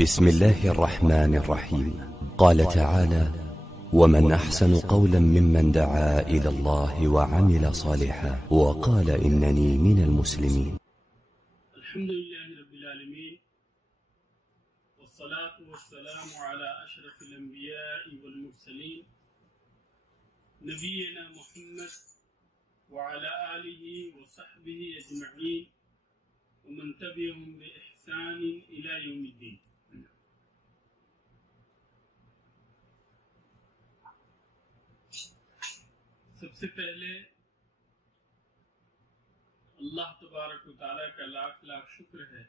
بسم الله الرحمن الرحيم. قال تعالى: ومن أحسن قولا ممن دعا إلى الله وعمل صالحا وقال إنني من المسلمين. الحمد لله رب العالمين، والصلاة والسلام على أشرف الأنبياء والمرسلين نبينا محمد وعلى آله وصحبه أجمعين ومن تبعهم بإحسان إلى يوم الدين. سب سے پہلے اللہ تبارک و تعالیٰ کا لاکھ لاکھ شکر ہے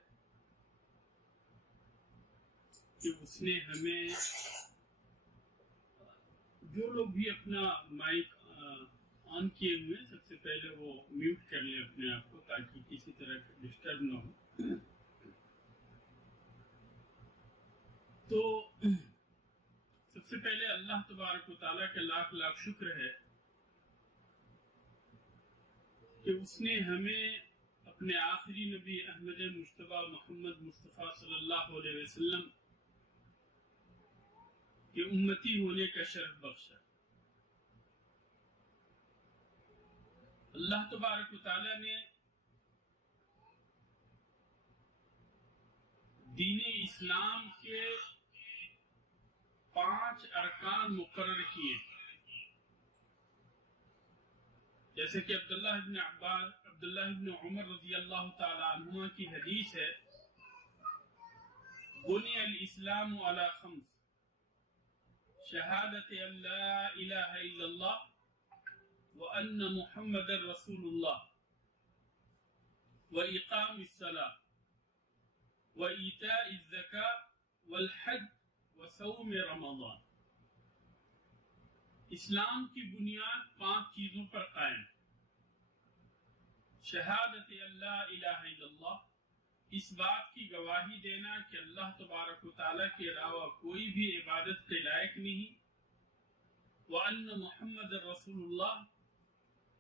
کہ اس نے ہمیں، جو لوگ بھی اپنا مائک آن کیے ہوئے سب سے پہلے وہ میوٹ کر لیں اپنے آپ کو تاکہ کسی طرح ڈسٹرب نہ ہو. تو سب سے پہلے اللہ تبارک و تعالیٰ کا لاکھ لاکھ شکر ہے کہ اس نے ہمیں اپنے آخری نبی احمد مجتبیٰ محمد مصطفیٰ صلی اللہ علیہ وسلم کے امتی ہونے کا شرف بخشا. اللہ تبارک و تعالیٰ نے دین اسلام کے 5 ارکان مقرر کیے، جیسے کہ عبداللہ ابن عمر رضی اللہ تعالی عنہ کی حدیث ہے: بنی الاسلام علی 5: شہادت ان لا الہ الا اللہ وان محمد رسول اللہ واقام الصلاۃ وایتاء الزکاۃ والحج وصوم رمضان. اسلام کی بنیاد 5 چیزوں پر قائم: شہادت اللہ الہ الا اللہ، اس بات کی گواہی دینا کہ اللہ تبارک و تعالیٰ کے علاوہ کوئی بھی عبادت کے لائق نہیں، وَأَنَّ محمد رسول اللہ،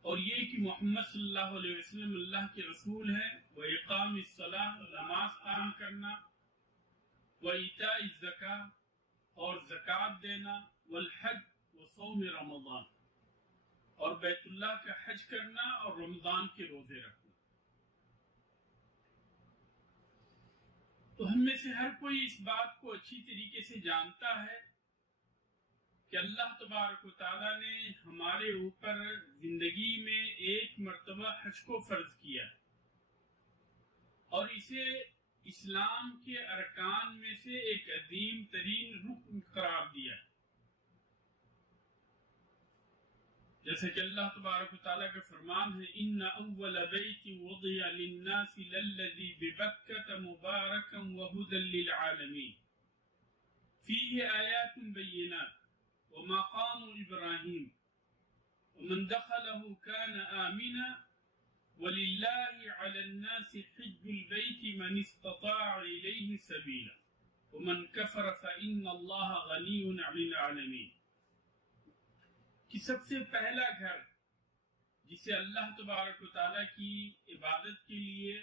اور یہ کہ محمد صلی اللہ علیہ وسلم اللہ کے رسول ہیں، وَإِقَامِ الصَّلَاةِ، نماز قائم کرنا، وَإِيتَاءِ الزَّكَاةِ، اور زکوٰۃ دینا، وَالْحَجِّ وصوم رمضان، اور بیت اللہ کا حج کرنا اور رمضان کے روزے رکھنا. تو ہم میں سے ہر کوئی اس بات کو اچھی طریقے سے جانتا ہے کہ اللہ تبارک و تعالیٰ نے ہمارے اوپر زندگی میں ایک مرتبہ حج کو فرض کیا اور اسے اسلام کے ارکان میں سے ایک عظیم ترین رکن قرار دیا. جیسے کہ اللہ تبارک و تعالیٰ کا فرمان ہے: ان اول بیت وضع للناس للذی ببکۃ مبارکا وہدی للعالمین فیہ آیات بینات ومقام ابراہیم ومن دخلہ کان آمنا وللہ علی الناس حج البیت من استطاع الیہ سبیلا ومن کفر فإن اللہ غنی عن العالمین. کہ سب سے پہلا گھر جسے اللہ تبارک و تعالیٰ کی عبادت کے لیے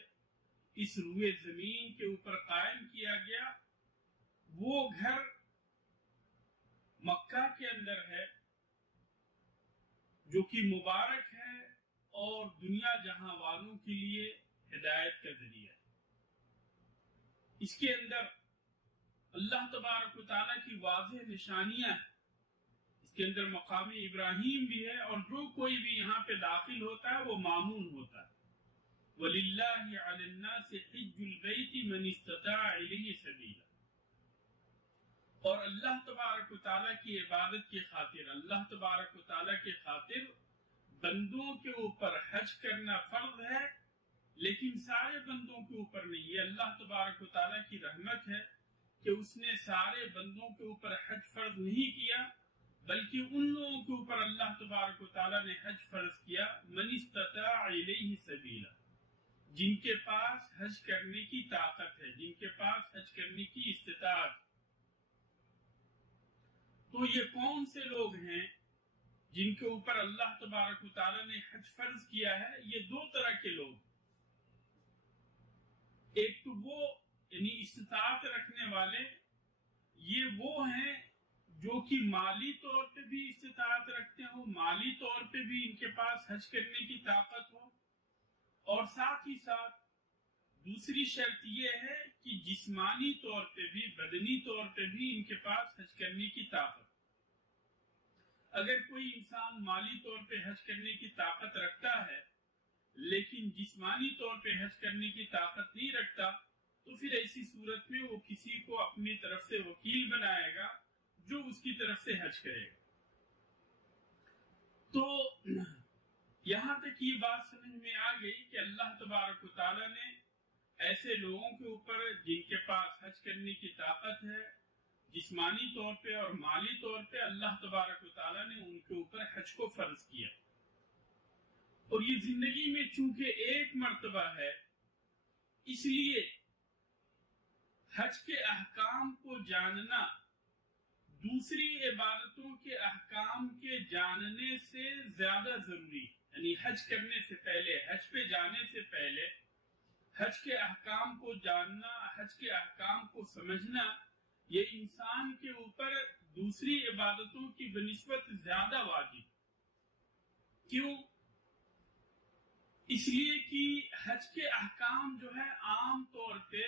اس روئے زمین کے اوپر قائم کیا گیا، وہ گھر مکہ کے اندر ہے جو کہ مبارک ہے اور دنیا جہاں والوں کے لیے ہدایت کا ذریعہ ہے. اس کے اندر اللہ تبارک و تعالیٰ کی واضح نشانیاں ہیں. اس کے اندر مقام ابراہیم بھی ہے، اور جو کوئی بھی یہاں پہ داخل ہوتا ہے وہ مامون ہوتا ہے. وَلِلَّهِ عَلَى النَّاسِ حِجُّ الْبَيْتِ مَنِ اسْتَطَاعَ إِلَيْهِ سَبِيلًا. اور اللہ تبارک و تعالیٰ کی عبادت کی خاطر، اللہ تبارک و تعالیٰ کی خاطر بندوں کے اوپر حج کرنا فرض ہے، لیکن سارے بندوں کے اوپر نہیں. یہ اللہ تبارک و تعالیٰ کی رحمت ہے کہ اس نے سارے بندوں کے اوپر حج فرض نہیں کیا، بلکہ ان لوگوں کے اوپر اللہ تبارک و تعالیٰ نے حج فرض کیا من استطاع الیہ سبیلا، جن کے پاس حج کرنے کی طاقت ہے، جن کے پاس حج کرنے کی استطاعت. تو یہ کون سے لوگ ہیں جن کے اوپر اللہ تبارک و تعالیٰ نے حج فرض کیا ہے؟ یہ 2 طرح کے لوگ. ایک تو وہ یعنی استطاعت رکھنے والے یہ وہ ہیں جو کہ مالی طور پہ بھی استطاعت رکھتے ہو، مالی طور پہ بھی ان کے پاس حج کرنے کی طاقت ہو، اور ساتھ ہی ساتھ دوسری شرط یہ ہے کہ جسمانی طور پہ بھی، بدنی طور پہ بھی ان کے پاس حج کرنے کی طاقت۔ اگر کوئی انسان مالی طور پہ حج کرنے کی طاقت رکھتا ہے لیکن جسمانی طور پہ حج کرنے کی طاقت نہیں رکھتا تو پھر ایسی صورت میں وہ کسی کو اپنی طرف سے وکیل بنائے گا جو اس کی طرف سے حج کرے گا۔ تو یہاں تک یہ بات سمجھ میں آ گئی کہ اللہ تبارک و تعالیٰ نے ایسے لوگوں کے اوپر جن کے پاس حج کرنے کی طاقت ہے جسمانی طور پہ اور مالی طور پہ، اللہ تبارک و تعالیٰ نے ان کے اوپر حج کو فرض کیا۔ اور یہ زندگی میں چونکہ ایک مرتبہ ہے اس لیے حج کے احکام کو جاننا دوسری عبادتوں کے احکام کے جاننے سے زیادہ ضروری ہے۔ یعنی حج کرنے سے پہلے، حج پہ جانے سے پہلے حج کے احکام کو جاننا، حج کے احکام کو سمجھنا، یہ انسان کے اوپر دوسری عبادتوں کی بنسبت زیادہ واجب۔ کیوں؟ اس لیے کہ حج کے احکام جو ہے عام طور پہ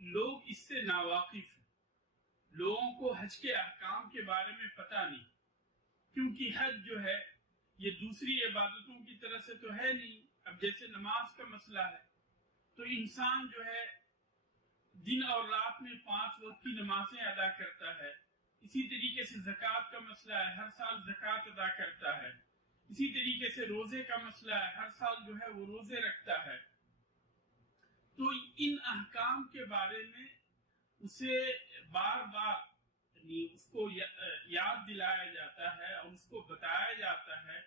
لوگ اس سے ناواقف ہیں، لوگوں کو حج کے احکام کے بارے میں پتہ نہیں، کیونکہ حج جو ہے یہ دوسری عبادتوں کی طرح سے تو ہے نہیں۔ اب جیسے نماز کا مسئلہ ہے تو انسان جو ہے دن اور رات میں 5 وقت کی نمازیں ادا کرتا ہے، اسی طریقے سے زکوٰۃ کا مسئلہ ہے، ہر سال زکوٰۃ ادا کرتا ہے، اسی طریقے سے روزے کا مسئلہ ہے، ہر سال جو ہے وہ روزے رکھتا ہے۔ تو ان احکام کے بارے میں اسے بار بار یعنی اس کو یاد دلایا جاتا ہے اور اس کو بتایا جاتا ہے،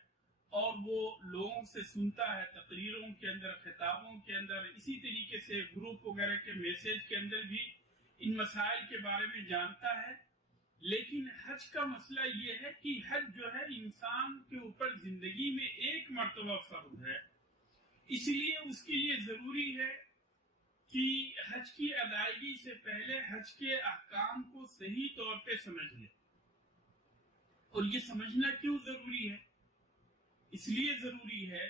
اور وہ لوگوں سے سنتا ہے، تقریروں کے اندر، خطابوں کے اندر، اسی طریقے سے گروپ وغیرہ کے میسیج کے اندر بھی ان مسائل کے بارے میں جانتا ہے۔ لیکن حج کا مسئلہ یہ ہے کہ حج جو ہے انسان کے اوپر زندگی میں ایک مرتبہ فرض ہے، اس لیے اس کے لیے ضروری ہے کہ حج کی ادائیگی سے پہلے حج کے احکام کو صحیح طور پہ سمجھ لے۔ اور یہ سمجھنا کیوں ضروری ہے؟ اس لیے ضروری ہے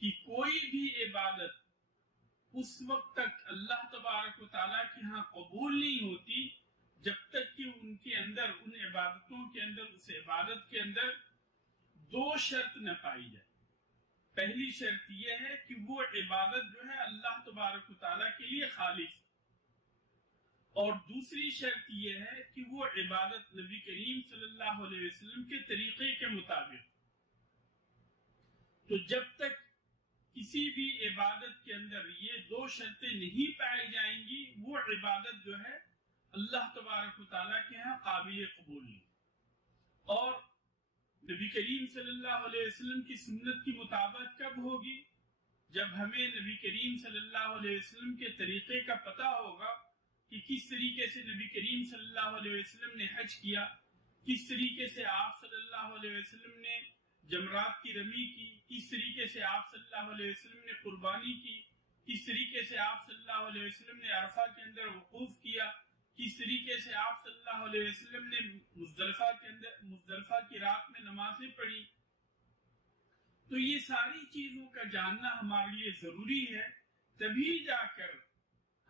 کہ کوئی بھی عبادت اس وقت تک اللہ تبارک و تعالیٰ کے ہاں قبول نہیں ہوتی جب تک کہ ان کے اندر، ان عبادتوں کے اندر، اس عبادت کے اندر 2 شرط نہ پائی جائے۔ پہلی شرط یہ ہے کہ وہ عبادت جو ہے اللہ تبارک و تعالیٰ کے لیے خالص، اور دوسری شرط یہ ہے کہ وہ عبادت نبی کریم صلی اللہ علیہ وسلم کے طریقے کے مطابق۔ تو جب تک کسی بھی عبادت کے اندر یہ 2 شرطیں نہیں پائی جائیں گی وہ عبادت جو ہے اللہ تبارک و تعالیٰ کے ہاں قابل قبول نہیں۔ اور نبی کریم صلی اللہ علیہ وسلم کی سنت کی مطابقت کب ہوگی؟ جب ہمیں نبی کریم صلی اللہ علیہ وسلم کے طریقے کا پتہ ہوگا کہ کس طریقے سے نبی کریم صلی اللہ علیہ وسلم نے حج کیا، کس طریقے سے آپ صلی اللہ علیہ وسلم نے جمرات کی رمی کی، کس طریقے سے آپ صلی اللہ علیہ وسلم نے قربانی کی، کس طریقے سے آپ صلی اللہ علیہ وسلم نے عرفہ کے اندر وقوف کیا، کس طریقے سے آپ صلی اللہ علیہ وسلم نے مزدلفہ کی رات میں نمازیں پڑھی۔ تو یہ ساری چیزوں کا جاننا ہمارے لیے ضروری ہے، تبھی جا کر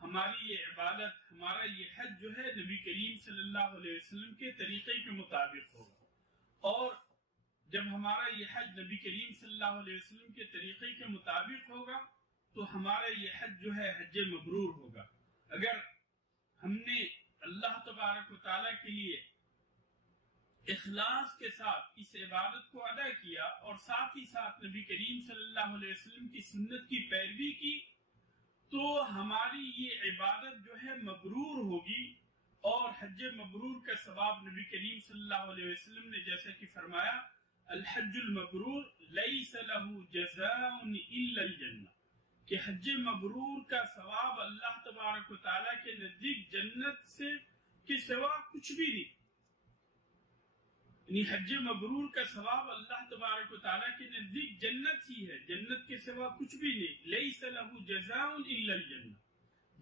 ہماری یہ عبادت، ہمارا یہ حج جو ہے نبی کریم صلی اللہ علیہ وسلم کے طریقے کے مطابق ہوگا۔ اور جب ہمارا یہ حج نبی کریم صلی اللہ علیہ وسلم کے طریقے کے مطابق ہوگا تو ہمارا یہ حج جو ہے حج مبرور ہوگا۔ اگر ہم نے اللہ تبارک و تعالیٰ کے لیے اخلاص کے ساتھ اس عبادت کو ادا کیا اور ساتھ ہی ساتھ نبی کریم صلی اللہ علیہ وسلم کی سنت کی پیروی کی تو ہماری یہ عبادت جو ہے مبرور ہوگی، اور حج مبرور کا ثواب نبی کریم صلی اللہ علیہ وسلم نے جیسا کہ فرمایا الحج المبرور لیس له جزاء الا الجنہ، کہ حج مبرور کا ثواب اللہ تبارک و تعالیٰ کے نزدیک جنت سے کے سوا کچھ بھی نہیں۔ یعنی حج مبرور کا ثواب اللہ تبارک و تعالیٰ کے نزدیک جنت ہی ہے، جنت کے سوا کچھ بھی نہیں۔ لیس له جزاء الا الجنہ،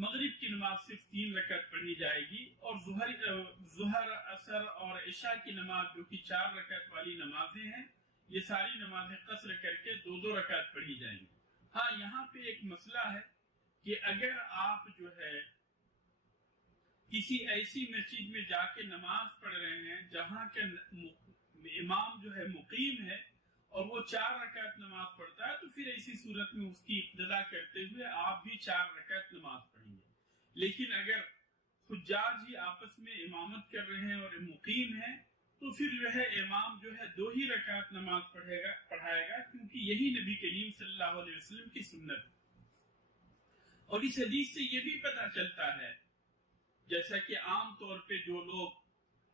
مغرب کی نماز صرف 3 رکعت پڑھی جائے گی، اور ظہر، عصر اور عشاء کی نماز جو کہ 4 رکعت والی نمازیں ہیں، یہ ساری نمازیں قصر کر کے 2 رکعت پڑھی جائیں گی۔ ہاں یہاں پہ ایک مسئلہ ہے کہ اگر آپ جو ہے کسی ایسی مسجد میں جا کے نماز پڑھ رہے ہیں جہاں کے امام جو ہے مقیم ہے اور وہ 4 رکعت نماز پڑھتا ہے، تو پھر ایسی صورت میں اس کی اقتدا کرتے ہوئے آپ بھی 4 رکعت نماز پڑھیں گے۔ لیکن اگر حجاج ہی آپس میں امامت کر رہے ہیں اور مقیم ہیں، تو پھر جو ہے امام جو ہے 2 ہی رکعت نماز پڑھائے گا، کیونکہ یہی نبی کریم صلی اللہ علیہ وسلم کی سنت ہے۔ اور اس حدیث سے یہ بھی پتہ چلتا ہے، جیسا کہ عام طور پہ جو لوگ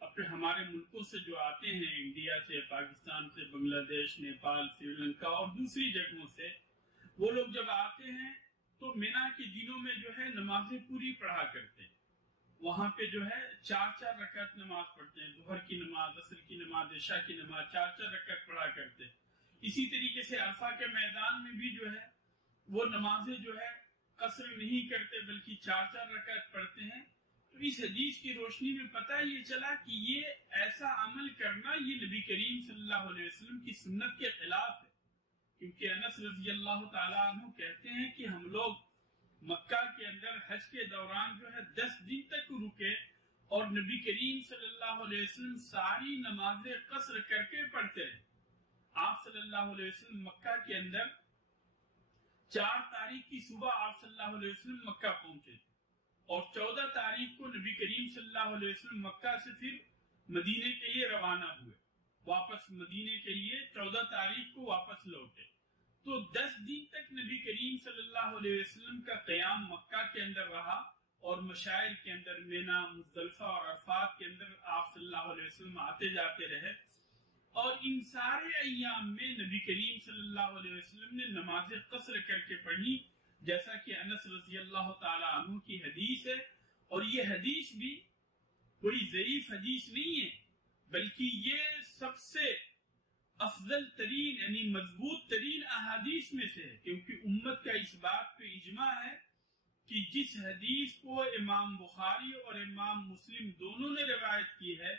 اپنے ہمارے ملکوں سے جو آتے ہیں، انڈیا سے، پاکستان سے، بنگلہ دیش، نیپال، سری لنکا اور دوسری جگہوں سے، وہ لوگ جب آتے ہیں تو مینا کے دنوں میں جو ہے نمازیں پوری پڑھا کرتے ہیں۔ وہاں پہ جو ہے 4 رکعت نماز پڑھتے ہیں، ظہر کی نماز، عصر کی نماز، عشاء کی نماز 4 رکعت پڑھا کرتے ہیں۔ اسی طریقے سے عرفہ کے میدان میں بھی جو ہے وہ نمازیں جو ہے قصر نہیں کرتے بلکہ 4 رکعت پڑھتے ہیں۔ تو اس حدیث کی روشنی میں پتہ یہ چلا کہ یہ ایسا عمل کرنا یہ نبی کریم صلی اللہ علیہ وسلم کی سنت کے خلاف ہے، کیونکہ انس رضی اللہ تعالیٰ عنہ کہتے ہیں کہ ہم لوگ مکہ کے اندر حج کے دوران جو ہے 10 دن تک رکے، اور نبی کریم صلی اللہ علیہ وسلم ساری نمازیں قصر کر کے پڑھتے رہے۔ آپ صلی اللہ علیہ وسلم مکہ کے اندر 4 تاریخ کی صبح آپ صلی اللہ علیہ وسلم مکہ پہنچے، اور 14 تاریخ کو نبی کریم صلی اللہ علیہ وسلم مکہ سے پھر مدینے کے لیے روانہ ہوئے، واپس مدینے کے لیے 14 تاریخ کو واپس لوٹے۔ تو 10 دن تک نبی کریم صلی اللہ علیہ وسلم کا قیام مکہ کے اندر رہا، اور مشاعر کے اندر، مینا، مزدلفہ اور عرفات کے اندر آپ صلی اللہ علیہ وسلم آتے جاتے رہے، اور ان سارے ایام میں نبی کریم صلی اللہ علیہ وسلم نے نمازیں قصر کر کے پڑھی، جیسا کہ انس رضی اللہ تعالیٰ عنہ کی حدیث ہے۔ اور یہ حدیث بھی کوئی ضعیف حدیث نہیں ہے، بلکہ یہ سب سے افضل ترین یعنی مضبوط ترین احادیث میں سے ہے، کیونکہ امت کا اس بات پہ اجماع ہے کہ جس حدیث کو امام بخاری اور امام مسلم دونوں نے روایت کی ہے،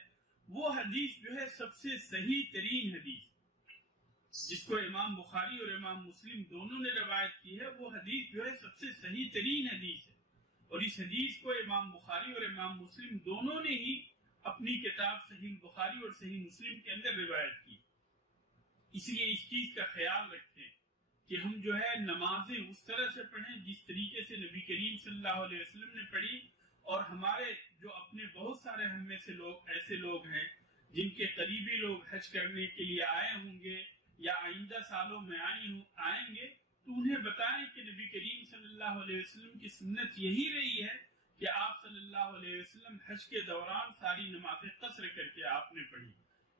وہ حدیث جو ہے سب سے صحیح ترین حدیث، جس کو امام بخاری اور امام مسلم دونوں نے روایت کی ہے، وہ حدیث جو ہے سب سے صحیح ترین حدیث ہے۔ اور اس حدیث کو امام بخاری اور امام مسلم دونوں نے ہی اپنی کتاب صحیح بخاری اور صحیح مسلم کے اندر روایت کی۔ اس لیے اس چیز کا خیال رکھیں کہ ہم جو ہے نمازیں اس طرح سے پڑھیں جس طریقے سے نبی کریم صلی اللہ علیہ وسلم نے پڑھی۔ اور ہمارے جو اپنے بہت سارے ہم میں سے لوگ ایسے لوگ ہیں جن کے قریبی لوگ حج کرنے کے لیے آئے ہوں گے یا آئندہ سالوں میں آئیں گے، تو انہیں بتائیں کہ نبی کریم صلی اللہ علیہ وسلم کی سنت یہی رہی ہے کہ آپ صلی اللہ علیہ وسلم حج کے دوران ساری نمازیں قصر کر کے آپ نے پڑھی۔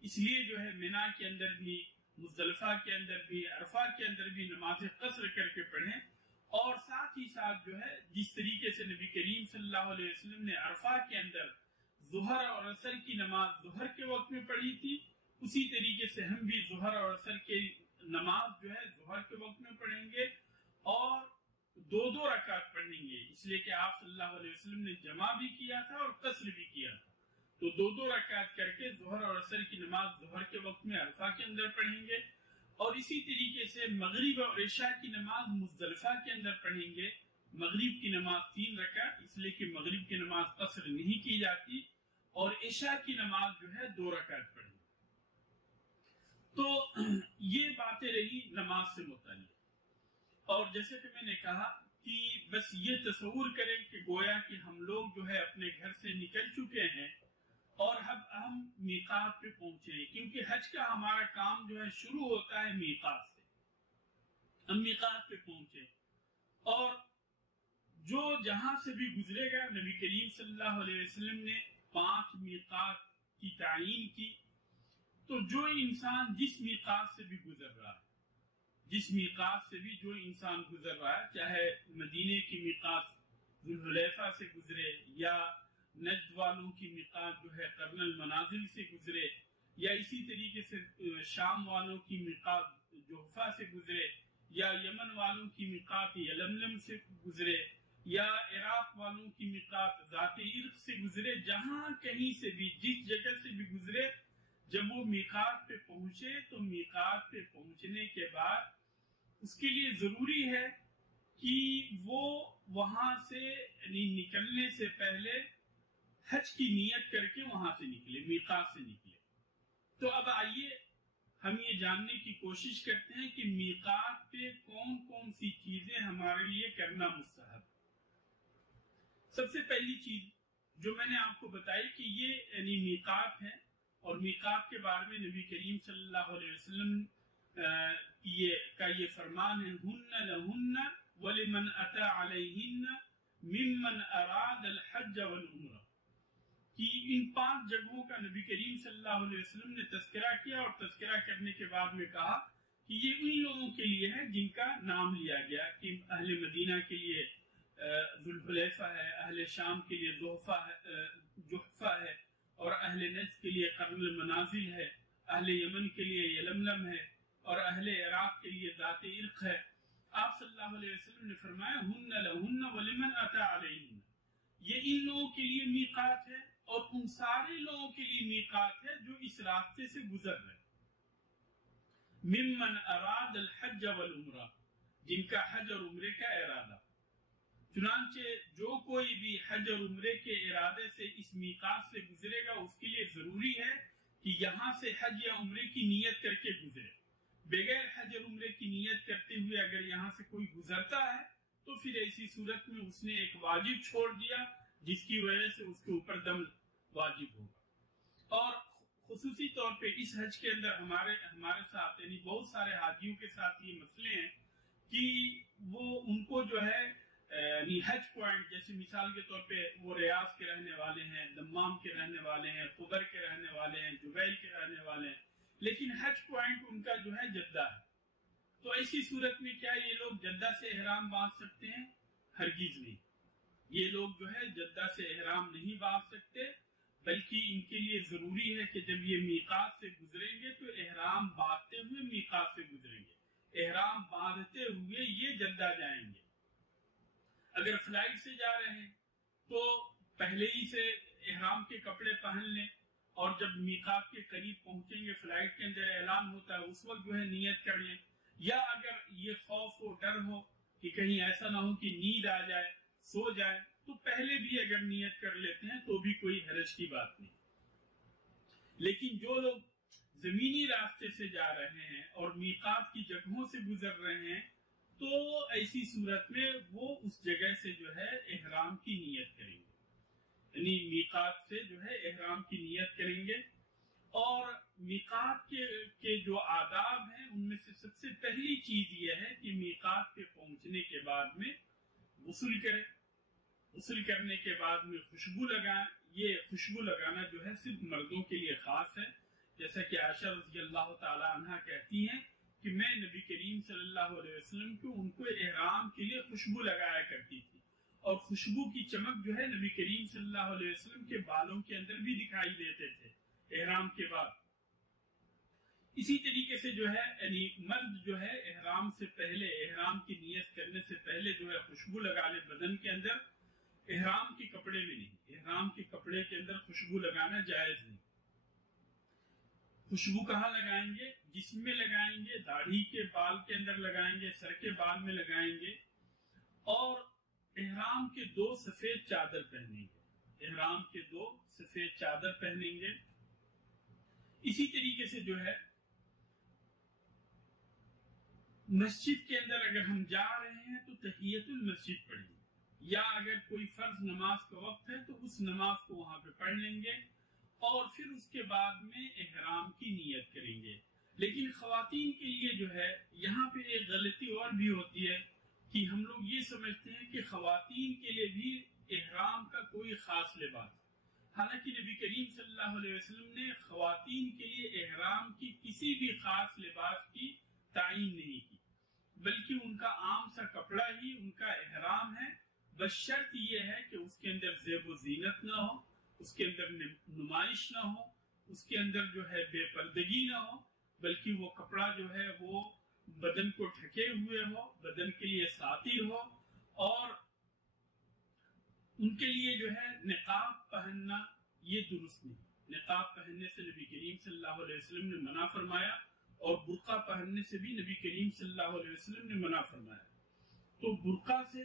اس لیے جو ہے مینا کے اندر بھی، مزدلفہ کے اندر بھی، عرفہ کے اندر بھی نمازیں قصر کر کے پڑھیں۔ اور ساتھ ہی ساتھ جو ہے جس طریقے سے نبی کریم صلی اللہ علیہ وسلم نے عرفہ کے اندر ظہر اور عصر کی نماز ظہر کے وقت میں پڑھی تھی، اسی طریقے سے ہم بھی ظہر اور عصر کی نماز جو ہے ظہر کے وقت میں پڑھیں گے، اور 2 رکعت پڑھیں گے، اس لیے کہ آپ صلی اللہ علیہ وسلم نے جمع بھی کیا تھا اور قصر بھی کیا تھا۔ تو 2 رکعت کر کے ظہر اور عصر کی نماز ظہر کے وقت میں عرفہ کے اندر پڑھیں گے، اور اسی طریقے سے مغرب اور عشاء کی نماز مزدلفہ کے اندر پڑھیں گے۔ مغرب کی نماز 3 رکعت، اس لیے کہ مغرب کی نماز قصر نہیں کی جاتی، اور عشاء کی نماز جو ہے 2 رکعت پڑھیں گے۔ تو یہ باتیں رہی نماز سے متعلق۔ اور جیسے کہ میں نے کہا کہ بس یہ تصور کریں کہ گویا کہ ہم لوگ جو ہے اپنے گھر سے نکل چکے ہیں اور اب ہم میقات پہ پہنچے ہیں، کیونکہ حج کا ہمارا کام جو ہے شروع ہوتا ہے میقات سے۔ ہم میقات پہ پہنچے، اور جو جہاں سے بھی گزرے گا، نبی کریم صلی اللہ علیہ وسلم نے 5 میقات کی تعیین کی۔ تو جو انسان جس میقات سے بھی گزر رہا ہے، جس میقات سے بھی جو انسان گزر رہا ہے، چاہے مدینے کی میقات ذوالحلیفہ سے گزرے، یا نجد والوں کی میقات جو ہے قرن المنازل سے گزرے، یا اسی طریقے سے شام والوں کی میقات جحفہ سے گزرے، یا یمن والوں کی میقات یلملم سے گزرے، یا عراق والوں کی میقات ذات عرق سے گزرے، جہاں کہیں سے بھی جس جگہ سے بھی گزرے، جب وہ میقات پہ پہنچے تو میقات پہ پہنچنے کے بعد اس کے لیے ضروری ہے کہ وہ وہاں سے یعنی نکلنے سے پہلے حج کی نیت کر کے وہاں سے نکلے، میقات سے نکلے۔ تو اب آئیے ہم یہ جاننے کی کوشش کرتے ہیں کہ میقات پہ کون کون سی چیزیں ہمارے لیے کرنا مستحب۔ سب سے پہلی چیز جو میں نے آپ کو بتائی کہ یہ یعنی میقات ہے، اور میقات کے بارے میں نبی کریم صلی اللہ علیہ وسلم کا یہ فرمان ہے، ہن لہن ولمن اتی علیہن ممن اراد الحج والعمرہ، کہ ان 5 جگہوں کا نبی کریم صلی اللہ علیہ وسلم نے تذکرہ کیا، اور تذکرہ کرنے کے بعد میں کہا کہ یہ ان لوگوں کے لیے ہے جن کا نام لیا گیا، کہ اہل مدینہ کے لیے ذوالحلیفہ ہے، اہل شام کے لیے جحفہ ہے، اور اہل نجد کے لیے قرن المنازل ہے، اہل یمن کے لیے یلملم ہے، اور اہل عراق کے لیے ذات عرق ہے۔ آپ صلی اللہ علیہ وسلم نے فرمایا ہن لہن ولمن اتی علیہن، یہ ان لوگوں کے لیے میقات ہے اور ان سارے لوگوں کے لیے میقات ہے جو اس راستے سے گزر رہے، ممن اراد الحج والعمرہ، جن کا حج اور عمرے کا ارادہ۔ چنانچہ جو کوئی بھی حج اور عمرے کے ارادے سے اس میقات سے گزرے گا، اس کے لیے ضروری ہے کہ یہاں سے حج یا عمرے کی نیت کر کے گزرے۔ بغیر حج اور عمرے کی نیت کرتے ہوئے اگر یہاں سے کوئی گزرتا ہے تو پھر ایسی صورت میں اس نے ایک واجب چھوڑ دیا، جس کی وجہ سے اس کے اوپر دم واجب ہوگا۔ اور خصوصی طور پہ اس حج کے اندر ہمارے ساتھ یعنی بہت سارے حاجیوں کے ساتھ یہ مسئلے ہیں کہ وہ ان کو جو ہے حج پوائنٹ، جیسے مثال کے طور پہ وہ ریاض کے رہنے والے ہیں، دمام کے رہنے والے ہیں، خبر کے رہنے والے ہیں، جبیل کے رہنے والے ہیں، لیکن حج پوائنٹ ان کا جو ہے جدہ ہے۔ تو ایسی صورت میں کیا یہ لوگ جدہ سے احرام باندھ سکتے ہیں؟ ہرگز نہیں، یہ لوگ جو ہے جدہ سے احرام نہیں باندھ سکتے، بلکہ ان کے لیے ضروری ہے کہ جب یہ میقات سے گزریں گے تو احرام باندھتے ہوئے میقات سے گزریں گے، احرام باندھتے ہوئے یہ جدہ جائیں گے۔ اگر فلائٹ سے جا رہے ہیں تو پہلے ہی سے احرام کے کپڑے پہن لیں، اور جب میقات کے قریب پہنچیں گے، فلائٹ کے اندر اعلان ہوتا ہے، اس وقت جو ہے نیت کر لیں۔ یا اگر یہ خوف ہو، ڈر ہو کہ کہیں ایسا نہ ہو کہ نیند آ جائے، سو جائے، تو پہلے بھی اگر نیت کر لیتے ہیں تو بھی کوئی حرج کی بات نہیں۔ لیکن جو لوگ زمینی راستے سے جا رہے ہیں اور میقات کی جگہوں سے گزر رہے ہیں تو ایسی صورت میں وہ اس جگہ سے جو ہے احرام کی نیت کریں گے، یعنی میقات سے جو ہے احرام کی نیت کریں گے۔ اور میقات کے جو آداب ہیں ان میں سے سب سے پہلی چیز یہ ہے کہ میقات پہ پہنچنے کے بعد میں غسل کریں، غسل کرنے کے بعد میں خوشبو لگائیں۔ یہ خوشبو لگانا جو ہے صرف مردوں کے لیے خاص ہے، جیسا کہ عائشہ رضی اللہ تعالی عنہ کہتی ہیں کہ میں نبی کریم صلی اللہ علیہ وسلم کو ان کو احرام کے لیے خوشبو لگایا کرتی تھی، اور خوشبو کی چمک جو ہے نبی کریم صلی اللہ علیہ وسلم کے بالوں کے اندر بھی دکھائی دیتے تھے احرام کے بعد۔ اسی طریقے سے جو ہے یعنی مرد جو ہے احرام سے پہلے، احرام کی نیت کرنے سے پہلے جو ہے خوشبو لگا لے بدن کے اندر، احرام کے کپڑے میں نہیں، احرام کے کپڑے کے اندر خوشبو لگانا جائز نہیں۔ خوشبو کہاں لگائیں گے؟ جسم میں لگائیں گے، داڑھی کے بال کے اندر لگائیں گے، سر کے بال میں لگائیں گے، اور احرام کے 2 سفید چادر پہنیں گے، احرام کے 2 سفید چادر پہنیں گے۔ اسی طریقے سے جو ہے مسجد کے اندر اگر ہم جا رہے ہیں تو تحیت المسجد پڑھیں گے، یا اگر کوئی فرض نماز کا وقت ہے تو اس نماز کو وہاں پہ پڑھ لیں گے، اور پھر اس کے بعد میں احرام کی نیت کریں گے۔ لیکن خواتین کے لیے جو ہے یہاں پہ ایک غلطی اور بھی ہوتی ہے کہ ہم لوگ یہ سمجھتے ہیں کہ خواتین کے لیے بھی احرام کا کوئی خاص لباس، حالانکہ نبی کریم صلی اللہ علیہ وسلم نے خواتین کے لیے احرام کی کسی بھی خاص لباس کی تعین نہیں کی، بلکہ ان کا عام سا کپڑا ہی ان کا احرام ہے۔ بس شرط یہ ہے کہ اس کے اندر زیب و زینت نہ ہو، اس کے اندر نمائش نہ ہو، اس کے اندر جو ہے بے پردگی نہ ہو، بلکہ وہ کپڑا جو ہے وہ بدن کو ڈھکے ہوئے ہو، بدن کے لیے ساتر ہو، اور ان کے لیے جو ہے نقاب پہننا یہ درست نہیں. نقاب پہننے سے نبی کریم صلی اللہ علیہ وسلم نے منع فرمایا اور برقع پہننے سے بھی نبی کریم صلی اللہ علیہ وسلم نے منع فرمایا. تو برقع سے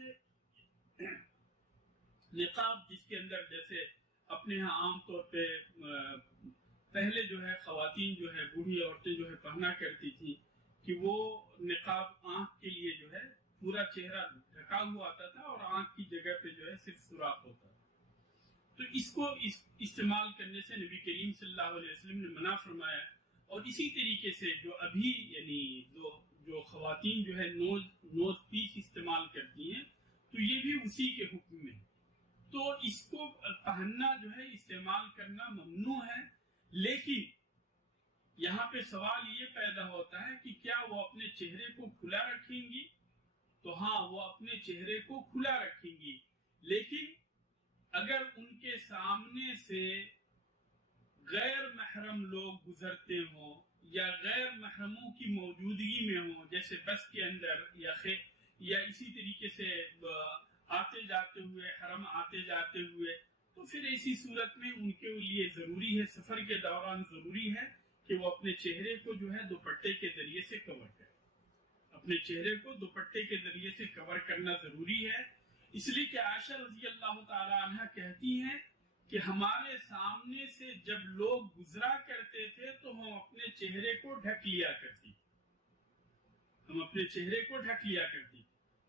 نقاب جس کے اندر جیسے اپنے ہاں عام طور پہ پہلے جو ہے خواتین جو ہے بوڑھی عورتیں جو ہے پہنا کرتی تھی کہ وہ نقاب آنکھ کے لیے جو ہے پورا چہرہ ڈھکا ہوا آتا تھا اور آنکھ کی جگہ پہ جو ہے صرف سوراخ ہوتا تھا. تو اس کو استعمال کرنے سے نبی کریم صلی اللہ علیہ وسلم نے منع فرمایا. اور اسی طریقے سے جو ابھی یعنی جو خواتین جو ہے نوز پیس استعمال کرتی ہیں تو یہ بھی اسی کے حکم میں ہے. تو اس کو پہننا جو ہے استعمال کرنا ممنوع ہے. لیکن یہاں پہ سوال یہ پیدا ہوتا ہے کہ کیا وہ اپنے چہرے کو کھلا رکھیں گی؟ تو ہاں وہ اپنے چہرے کو کھلا رکھیں گی، لیکن اگر ان کے سامنے سے غیر محرم لوگ گزرتے ہوں یا غیر محرموں کی موجودگی میں ہوں، جیسے بس کے اندر یا اسی طریقے سے آتے جاتے ہوئے حرم آتے جاتے ہوئے، تو پھر ایسی صورت میں ان کے لیے ضروری ہے، سفر کے دوران ضروری ہے کہ وہ اپنے چہرے کو جو ہے دوپٹے کے ذریعے سے کور کریں. اپنے چہرے کو دوپٹے کے ذریعے سے کور کرنا ضروری ہے. اس لیے کہ عائشہ رضی اللہ تعالی عنہ کہتی ہیں کہ ہمارے سامنے سے جب لوگ گزرا کرتے تھے تو ہم اپنے چہرے کو ڈھک لیا کرتی.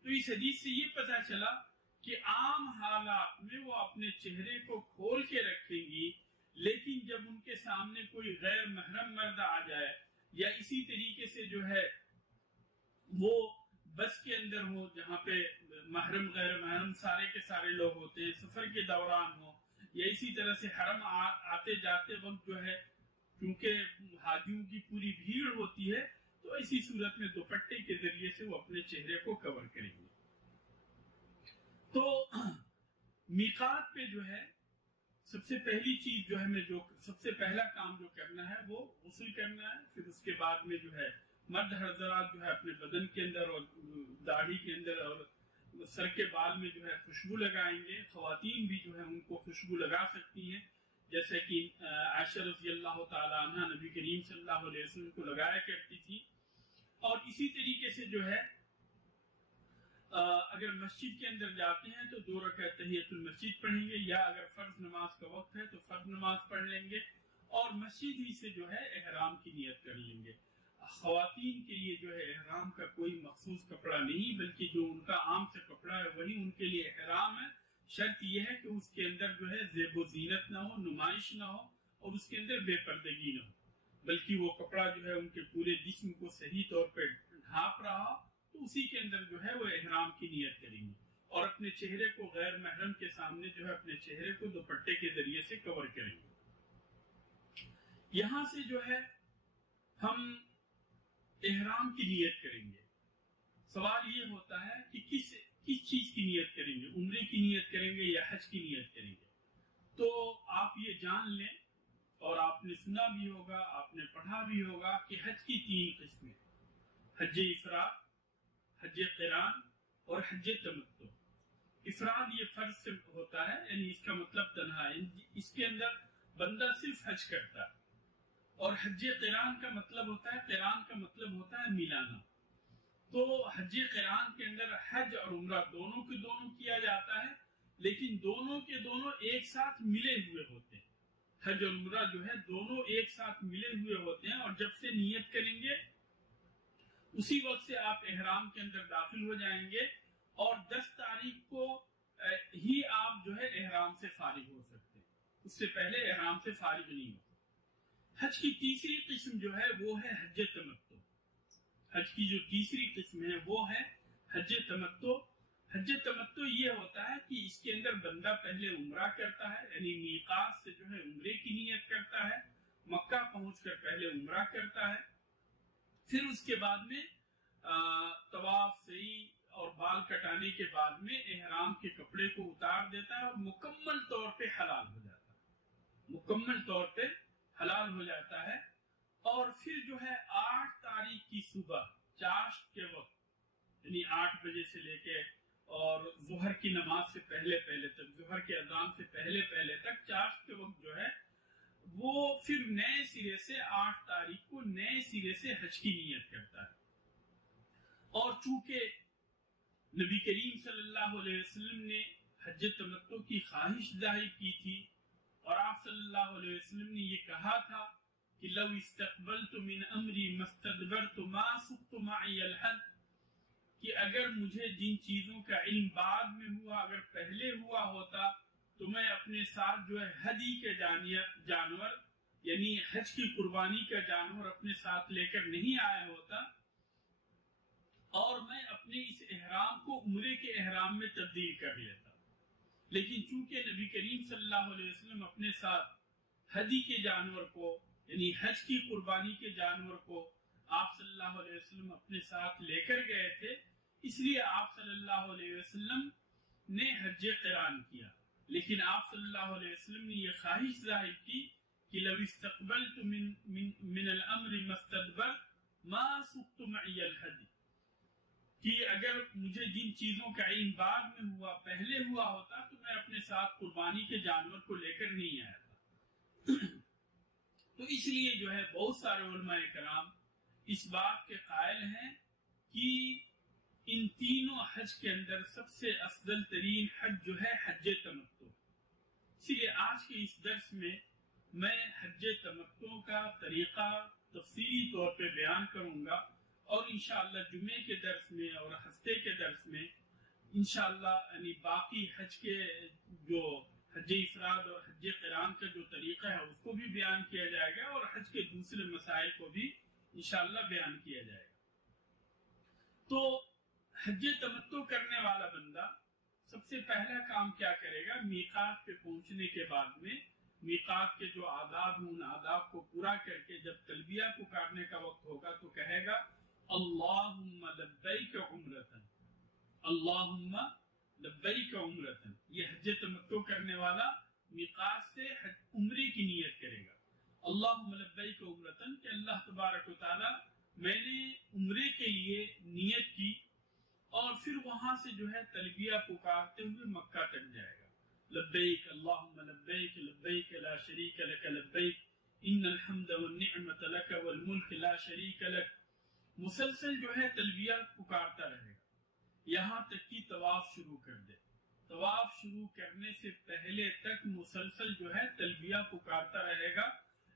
تو اس حدیث سے یہ پتہ چلا کہ عام حالات میں وہ اپنے چہرے کو کھول کے رکھیں گی، لیکن جب ان کے سامنے کوئی غیر محرم مرد آ جائے یا اسی طریقے سے جو ہے وہ بس کے اندر ہو جہاں پہ محرم غیر محرم سارے کے سارے لوگ ہوتے ہیں، سفر کے دوران ہو یا اسی طرح سے حرم آتے جاتے وقت جو ہے کیونکہ حاجیوں کی پوری بھیڑ ہوتی ہے، تو اسی صورت میں دوپٹے کے ذریعے سے وہ اپنے چہرے کو کور کریں گے. تو میقات پہ جو ہے سب سے پہلی چیز جو ہے سب سے پہلا کام جو کرنا ہے وہ غسل کرنا ہے. پھر اس کے بعد میں جو ہے مرد حضرات جو ہے اپنے بدن کے اندر اور داڑھی کے اندر اور سر کے بال میں جو ہے خوشبو لگائیں گے. خواتین بھی جو ہے ان کو خوشبو لگا سکتی ہیں، جیسے کہ عائشہ رضی اللہ تعالی عنہ نبی کریم صلی اللہ علیہ وسلم کو لگایا کرتی تھی. اور اسی طریقے سے جو ہے اگر مسجد کے اندر جاتے ہیں تو 2 رکعت تحیۃ المسجد پڑھیں گے، یا اگر فرض نماز کا وقت ہے تو فرض نماز پڑھ لیں گے اور مسجد ہی سے جو ہے احرام کی نیت کر لیں گے. خواتین کے لیے جو ہے احرام کا کوئی مخصوص کپڑا نہیں، بلکہ جو ان کا عام سے کپڑا ہے وہی ان کے لیے احرام ہے. شرط یہ ہے کہ اس کے اندر جو ہے زیب و زینت نہ ہو، نمائش نہ ہو اور اس کے اندر بے پردگی نہ ہو، بلکہ وہ کپڑا جو ہے ان کے پورے جسم کو صحیح طور پہ ڈھانپ رہا ہو، تو اسی کے اندر جو ہے وہ احرام کی نیت کریں گے اور اپنے چہرے کو غیر محرم کے سامنے جو ہے اپنے چہرے کو دوپٹے کے ذریعے سے کور کریں گے. یہاں سے جو ہے ہم احرام کی نیت کریں گے. سوال یہ ہوتا ہے کہ کس چیز کی نیت کریں گے، عمرے کی نیت کریں گے یا حج کی نیت کریں گے؟ تو آپ یہ جان لیں، اور آپ نے سنا بھی ہوگا، آپ نے پڑھا بھی ہوگا کہ حج کی 3 قسمیں: حج افراد، حج قران اور حج تمتع. افراد یہ فرض سے ہوتا ہے، یعنی اس کا مطلب تنہا ہے، اس کے اندر بندہ صرف حج کرتا ہے. اور حج قران کا مطلب ہوتا ہے، قران کا مطلب ہوتا ہے ملانا. تو حج قران کے اندر حج اور عمرہ دونوں کے دونوں کیا جاتا ہے، لیکن دونوں کے دونوں ایک ساتھ ملے ہوئے ہوتے ہیں. حج اور عمرہ جو ہے دونوں ایک ساتھ ملے ہوئے ہوتے ہیں، اور جب سے نیت کریں گے اسی وقت سے آپ احرام کے اندر داخل ہو جائیں گے، اور 10 تاریخ کو ہی آپ جو ہے احرام سے فارغ ہو سکتے ہیں، اس سے پہلے احرام سے فارغ نہیں ہو. حج کی تیسری قسم جو ہے وہ ہے حج تمتع. حج کی جو تیسری قسم ہے وہ ہے حج تمتع. حج تمتع یہ ہوتا ہے کہ اس کے اندر بندہ پہلے عمرہ کرتا ہے، یعنی میقات سے جو ہے عمرے کی نیت کرتا ہے، مکہ پہنچ کر پہلے عمرہ کرتا ہے، پھر اس کے بعد میں طواف سعی اور بال کٹانے کے بعد میں احرام کے کپڑے کو اتار دیتا ہے اور مکمل طور پہ حلال ہو جاتا ہے. مکمل طور پہ حلال ہو جاتا ہے. اور پھر جو ہے 8 تاریخ کی صبح چاشت کے وقت، یعنی 8 بجے سے لے کے اور ظہر کی نماز سے پہلے تک، ظہر کے اذان سے پہلے تک چاشت کے وقت جو ہے وہ پھر نئے سرے سے 8 تاریخ کو نئے سرے سے حج کی نیت کرتا ہے. اور چونکہ نبی کریم صلی اللہ علیہ وسلم نے حج تمتع کی خواہش ظاہر کی تھی، اور آپ صلی اللہ علیہ وسلم نے یہ کہا تھا کہ لو استقبلت من امری مستدبرت ما سقت معي الحج، کہ اگر مجھے جن چیزوں کا علم بعد میں ہوا اگر پہلے ہوا ہوتا تو میں اپنے ساتھ جو ہے ہدی کے جانور یعنی حج کی قربانی کا جانور اپنے ساتھ لے کر نہیں آیا ہوتا، اور میں اپنے اس احرام کو عمرے کے احرام میں تبدیل کر لیتا. لیکن چونکہ نبی کریم صلی اللہ علیہ وسلم اپنے ساتھ ہدی کے جانور کو یعنی حج کی قربانی کے جانور کو آپ صلی اللہ علیہ وسلم اپنے ساتھ لے کر گئے تھے، اس لیے آپ صلی اللہ علیہ وسلم نے حج قران کیا. لیکن آپ صلی اللہ علیہ وسلم نے یہ خواہش ظاہر کی کہ لو استقبلت من الامر مستدبر ما سقت معي الهدي، کہ اگر مجھے جن چیزوں کا علم بعد میں ہوا پہلے ہوا ہوتا تو میں اپنے ساتھ قربانی کے جانور کو لے کر نہیں آیا تھا. تو اس لیے جو ہے بہت سارے علماء کرام اس بات کے قائل ہیں کہ ان تینوں حج کے اندر سب سے افضل ترین حج جو ہے حج تمتع. اسی لیے آج کے اس درس میں حج تمتع کا طریقہ تفصیلی طور پہ بیان کروں گا، اور انشاءاللہ جمعے کے درس میں اور ہفتے کے درس میں انشاءاللہ یعنی باقی حج کے جو حج افراد اور حج قران کا جو طریقہ ہے اس کو بھی بیان کیا جائے گا، اور حج کے دوسرے مسائل کو بھی انشاءاللہ بیان کیا جائے گا. تو حج تمتع کرنے والا بندہ سب سے پہلا کام کیا کرے گا؟ میقات پہ پہنچنے کے بعد میں میقات کے جو آداب ہیں ان آداب کو پورا کر کے جب تلبیہ پکارنے کا وقت ہوگا تو کہے گا اللہم لبیک عمرتن، اللہم لبیک عمرتن. یہ حج تمتع کرنے والا میقات سے عمرے کی نیت کرے گا. اللہم لبیک عمرتن کہ اللہ تبارک و تعالی میں نے عمرے کے لیے نیت کی، اور پھر وہاں سے جو ہے تلبیہ پکارتے ہوئے مکہ تک جائے گا. لبیک اللہم لبیک لبیک لا شریک لک لبیک ان الحمد والنعمت لک والملک لا شریک لک. مسلسل جو ہے تلبیہ پکارتا رہے گا یہاں تک کہ طواف شروع کر دے. طواف شروع کرنے سے پہلے تک مسلسل جو ہے تلبیہ پکارتا رہے گا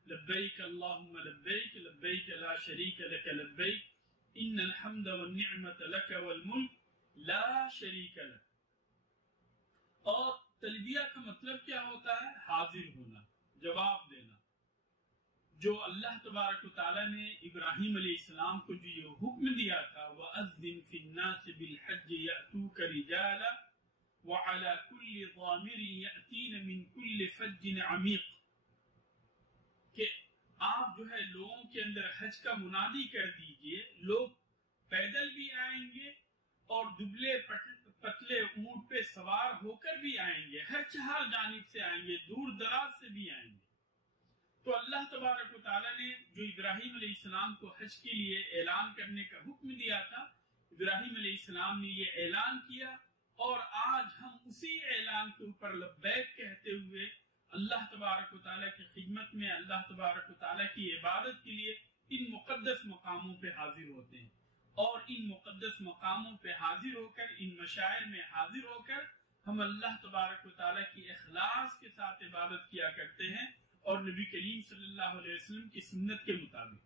لبیک اللہم لبیک لبیک لا شریک لک لبیک ان الحمد والنعمت لک والملک لا شریک لک. اور تلبیہ کا مطلب کیا ہوتا ہے؟ حاضر ہونا، جواب دینا. جو اللہ تبارک و تعالیٰ نے ابراہیم علیہ السلام کو جو یہ حکم دیا تھا وَأَذِّن فِي النَّاسِ بِالْحَجِّ يَأْتُوكَ رِجَالًا وَعَلَى كُلِّ ضَامِرٍ يَأْتِينَ مِنْ كُلِّ فَجٍّ عَمِيقٍ، کہ آپ جو ہے لوگوں کے اندر حج کا منادی کر دیجئے. لوگ پیدل بھی آئیں گے اور دبلے پتلے اونٹ پہ سوار ہو کر بھی آئیں گے، ہر چہار جانب سے آئیں گے، دور دراز سے بھی آئیں گے. تو اللہ تبارک و تعالیٰ نے جو ابراہیم علیہ السلام کو حج کے لیے اعلان کرنے کا حکم دیا تھا، ابراہیم علیہ السلام نے یہ اعلان کیا، اور آج ہم اسی اعلان کے اوپر لبیک کہتے ہوئے اللہ تبارک و تعالیٰ کی خدمت میں اللہ تبارک و تعالیٰ کی عبادت کے لیے ان مقدس مقاموں پہ حاضر ہوتے ہیں. اور ان مقدس مقاموں پہ حاضر ہو کر ان مشاعر میں حاضر ہو کر ہم اللہ تبارک و تعالیٰ کی اخلاص کے ساتھ عبادت کیا کرتے ہیں، اور نبی کریم صلی اللہ علیہ وسلم کی سنت کے مطابق.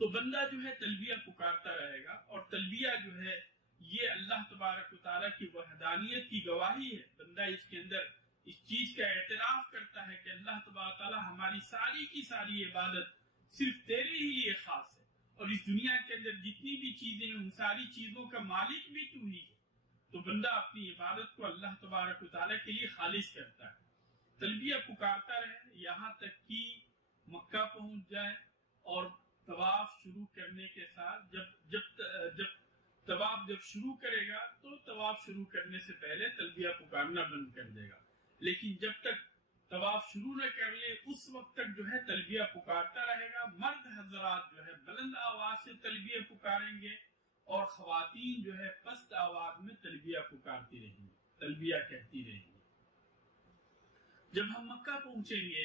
تو بندہ جو ہے تلبیہ پکارتا رہے گا، اور تلبیہ جو ہے یہ اللہ تبارک و تعالیٰ کی وحدانیت کی گواہی ہے. بندہ اس کے اندر اس چیز کا اعتراف کرتا ہے کہ اللہ تبارک و تعالیٰ ہماری ساری کی ساری عبادت صرف تیرے ہی لیے خاص ہے، اور اس دنیا کے اندر جتنی بھی چیزیں ہیں ان ساری چیزوں کا مالک بھی تو ہی ہے. تو بندہ اپنی عبادت کو اللہ تبارک و تعالیٰ کے لیے خالص کرتا ہے، تلبیہ پکارتا رہے یہاں تک کہ مکہ پہنچ جائے. اور طواف شروع کرنے کے ساتھ جب طواف شروع کرے گا تو طواف شروع کرنے سے پہلے تلبیہ پکارنا بند کر دے گا. لیکن جب تک طواف شروع نہ کر لے اس وقت تک جو ہے تلبیہ پکارتا رہے گا. مرد حضرات جو ہے بلند آواز سے تلبیہ پکاریں گے، اور خواتین جو ہے پست آواز میں تلبیہ پکارتی رہیں گی، تلبیہ کہتی رہیں گی۔ جب ہم مکہ پہنچیں گے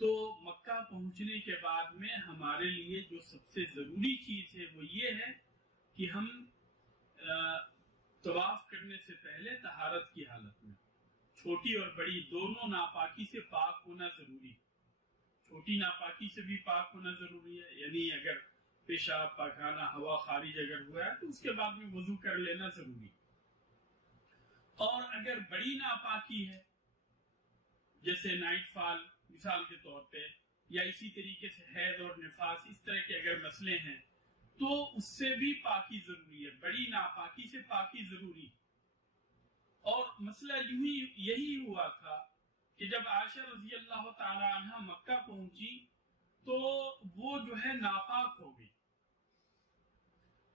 تو مکہ پہنچنے کے بعد میں ہمارے لیے جو سب سے ضروری چیز ہے وہ یہ ہے کہ ہم طواف کرنے سے پہلے طہارت کی حالت میں، چھوٹی اور بڑی دونوں ناپاکی سے پاک ہونا ضروری، چھوٹی ناپاکی سے بھی پاک ہونا ضروری ہے، یعنی اگر پیشاب پاخانہ ہوا خارج اگر ہوا ہے تو اس کے بعد میں وضو کر لینا ضروری، اور اگر بڑی ناپاکی ہے جیسے نائٹ فال مثال کے طور پہ، یا اسی طریقے سے حیض اور نفاس، اس طرح کے اگر مسئلے ہیں تو اس سے بھی پاکی ضروری ہے، بڑی ناپاکی سے پاکی ضروری۔ اور مسئلہ یہی ہوا تھا کہ جب عائشہ رضی اللہ تعالی عنہ مکہ پہنچی تو وہ جو ہے ناپاک ہو گئی،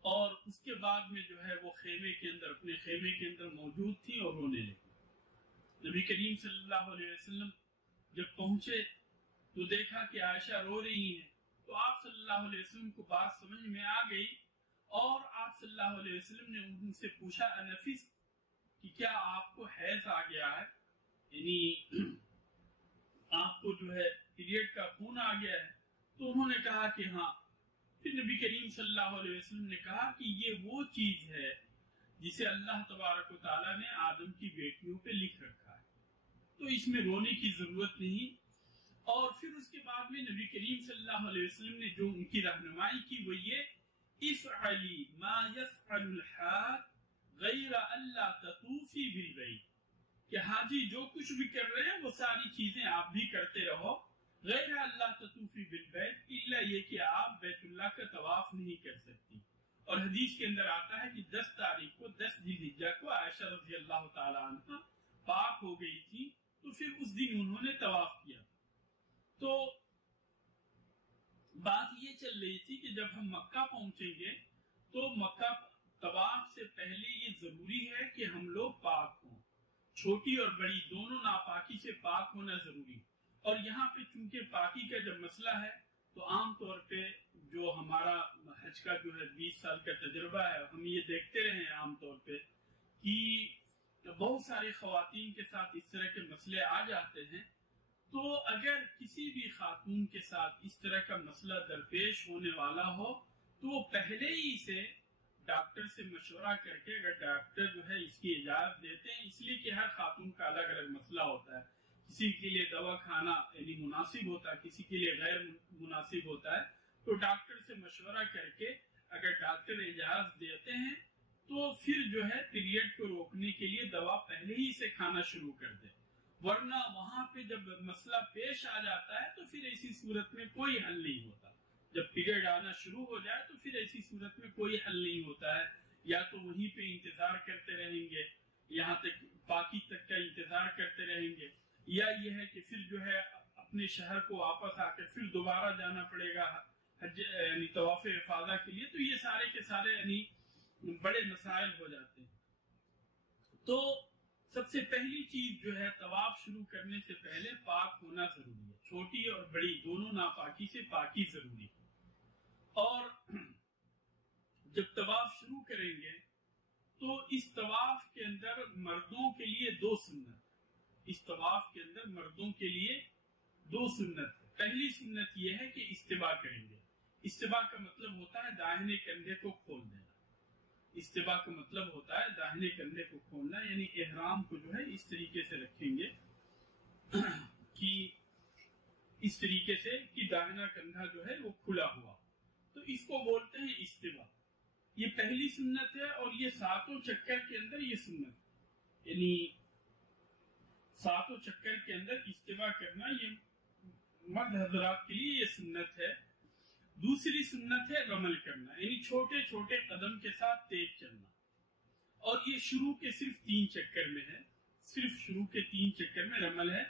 اور اس کے بعد میں جو ہے وہ خیمے کے اندر، اپنے خیمے کے اندر موجود تھی اور رونے لگی۔ نبی کریم صلی اللہ علیہ وسلم جب پہنچے تو دیکھا کہ عائشہ رو رہی ہیں، تو آپ صلی اللہ علیہ وسلم کو بات سمجھ میں آ گئی، اور آپ صلی اللہ علیہ وسلم نے ان سے پوچھا انفس کہ کیا آپ کو حیض آ گیا ہے، یعنی آپ کو جو ہے پیریڈ کا خون آ گیا ہے؟ تو انہوں نے کہا کہ ہاں۔ پھر نبی کریم صلی اللہ علیہ وسلم نے کہا کہ یہ وہ چیز ہے جسے اللہ تبارک و تعالیٰ نے آدم کی بیٹیوں پہ لکھ رکھا ہے، تو اس میں رونے کی ضرورت نہیں۔ اور پھر اس کے بعد میں نبی کریم صلی اللہ علیہ وسلم نے جو ان کی رہنمائی کی وہ یہ افعلی ما یفعل الحاج غیر اللہ تطوفی بالبیت، کہ حاجی جو کچھ بھی کر رہے ہیں وہ ساری چیزیں آپ بھی کرتے رہو، غیر اللہ تطوفی بالبیت، الا یہ کہ آپ بیت اللہ کا طواف نہیں کر سکتی۔ اور حدیث کے اندر آتا ہے کہ 10 تاریخ کو 10 ذی الحجہ کو عائشہ رضی اللہ تعالی عنہ پاک ہو گئی تھی، تو پھر اس دن انہوں نے طواف کیا۔ تو بات یہ چل رہی تھی کہ جب ہم مکہ پہنچیں گے تو مکہ طواف سے پہلے یہ ضروری ہے کہ ہم لوگ پاک ہوں، چھوٹی اور بڑی دونوں ناپاکی سے پاک ہونا ضروری۔ اور یہاں پہ چونکہ پاکی کا جب مسئلہ ہے تو عام طور پہ جو ہمارا حج کا جو ہے 20 سال کا تجربہ ہے، ہم یہ دیکھتے رہے ہیں عام طور پہ کہ بہت ساری خواتین کے ساتھ اس طرح کے مسئلے آ جاتے ہیں۔ تو اگر کسی بھی خاتون کے ساتھ اس طرح کا مسئلہ درپیش ہونے والا ہو تو وہ پہلے ہی سے ڈاکٹر سے مشورہ کر کے، اگر ڈاکٹر جو ہے اس کی اجازت دیتے ہیں، اس لیے کہ ہر خاتون کا الگ الگ مسئلہ ہوتا ہے، کسی کے لیے دوا کھانا یعنی مناسب ہوتا ہے، کسی کے لیے غیر مناسب ہوتا ہے، تو ڈاکٹر سے مشورہ کر کے اگر ڈاکٹر اجازت دیتے ہیں تو پھر جو ہے پیریڈ کو روکنے کے لیے دوا پہلے ہی سے کھانا شروع کر دے، ورنہ وہاں پہ جب مسئلہ پیش آ جاتا ہے تو پھر ایسی صورت میں کوئی حل نہیں ہوتا۔ جب پیریڈ آنا شروع ہو جائے تو پھر ایسی صورت میں کوئی حل نہیں ہوتا ہے، یا تو وہیں پہ انتظار کرتے رہیں گے یہاں تک پاکی تک کا انتظار کرتے رہیں گے، یا یہ ہے کہ پھر جو ہے اپنے شہر کو واپس آ کے پھر دوبارہ جانا پڑے گا حج یعنی طواف افاضہ کے لیے، تو یہ سارے کے سارے یعنی بڑے مسائل ہو جاتے ہیں۔ تو سب سے پہلی چیز جو ہے طواف شروع کرنے سے پہلے پاک ہونا ضروری ہے، چھوٹی اور بڑی دونوں ناپاکی سے پاکی ضروری ہے۔ اور جب طواف شروع کریں گے تو اس طواف کے اندر مردوں کے لیے 2 سنت، اس طواف کے اندر مردوں کے لیے 2 سنت ہے۔ پہلی سنت یہ ہے کہ استباء کریں گے۔ استباء کا مطلب ہوتا ہے داہنے کندھے کو کھول دینا، استباء کا مطلب ہوتا ہے داہنے کندھے کو کھولنا، یعنی احرام کو جو ہے اس طریقے سے رکھیں گے کہ اس طریقے سے کہ داہنا کندھا جو ہے وہ کھلا ہوا، تو اس کو بولتے ہیں استباء۔ یہ پہلی سنت ہے، اور یہ 7 چکر کے اندر یہ سنت، یعنی 7 چکر کے اندر استباء کرنا یہ مرد حضرات کے لیے یہ سنت ہے۔ دوسری سنت ہے رمل کرنا، یعنی چھوٹے چھوٹے قدم کے ساتھ تیز چلنا، اور یہ شروع کے صرف 3 چکر میں ہے، صرف شروع کے 3 چکر میں رمل ہے۔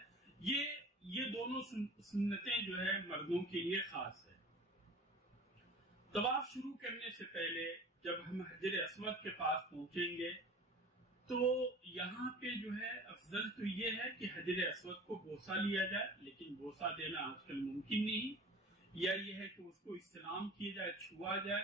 یہ دونوں سنتیں جو ہے مردوں کے لیے خاص ہے۔ طواف شروع کرنے سے پہلے جب ہم حجر اسود کے پاس پہنچیں گے تو یہاں پہ جو ہے افضل تو یہ ہے کہ حجر اسود کو بوسہ لیا جائے، لیکن بوسہ دینا آج کل ممکن نہیں، یا یہ ہے کہ اس کو استلام کیا جائے، چھوا جائے،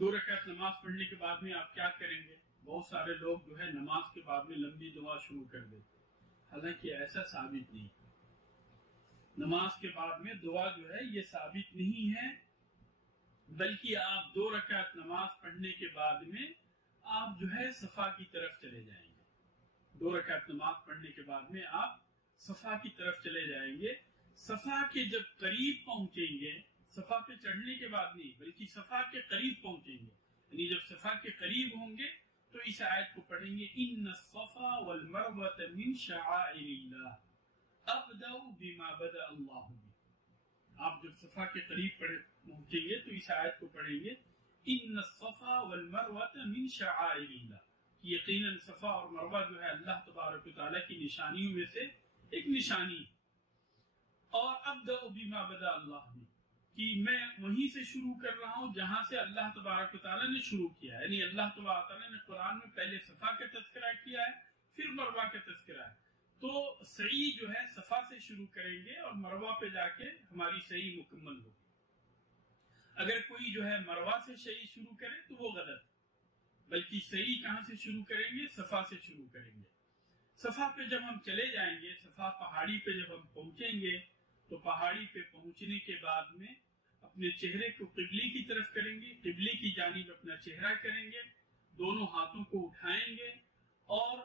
2 رکعت نماز پڑھنے کے بعد میں آپ کیا کریں گے؟ بہت سارے لوگ جو ہے نماز کے بعد میں لمبی دعا شروع کر دیتے، حالانکہ ایسا ثابت نہیں. نماز کے بعد میں دعا جو ہے یہ ثابت نہیں ہے، بلکہ آپ 2 رکعت نماز پڑھنے کے بعد میں آپ جو ہے صفا کی طرف چلے جائیں گے. 2 رکعت نماز پڑھنے کے بعد میں آپ صفا کی طرف چلے جائیں گے. صفا کے جب قریب پہنچیں گے، صفا پہ چڑھنے کے بعد نہیں بلکہ صفا کے قریب پہنچیں گے، یعنی جب صفا کے قریب ہوں گے تو اس آیت کو پڑھیں گے، ان الصفا والمروۃ من شعائر اللہ ابدأ بما بدأ اللہ بہ. آپ جب صفا کے قریب پہنچیں گے تو اس آیت کو پڑھیں گے، ان الصفا والمروۃ من شعائر اللہ، یقیناً صفا اور مروہ جو ہے اللہ تبارک و تعالیٰ کی نشانیوں میں سے ایک نشانی ہے. اور ابدأ بما بدأ اللہ بہ، کہ میں وہیں سے شروع کر رہا ہوں جہاں سے اللہ تبارک و تعالیٰ نے شروع کیا، یعنی اللہ تبارک و تعالیٰ نے قرآن میں پہلے صفا کا تذکرہ کیا ہے پھر مروہ کا تذکرہ ہے. تو سعی جو ہے صفا سے شروع کریں گے اور مروہ پہ جا کے ہماری سعی مکمل ہوگی. اگر کوئی جو ہے مروہ سے سعی شروع کرے تو وہ غلط، بلکہ سعی کہاں سے شروع کریں گے؟ صفا سے شروع کریں گے. صفا پہ جب ہم چلے جائیں گے، صفا پہاڑی پہ جب ہم پہنچیں گے تو پہاڑی پہ پہنچنے کے بعد میں اپنے چہرے کو قبلے کی طرف کریں گے، قبلے کی جانب اپنا چہرہ کریں گے، دونوں ہاتھوں کو اٹھائیں گے اور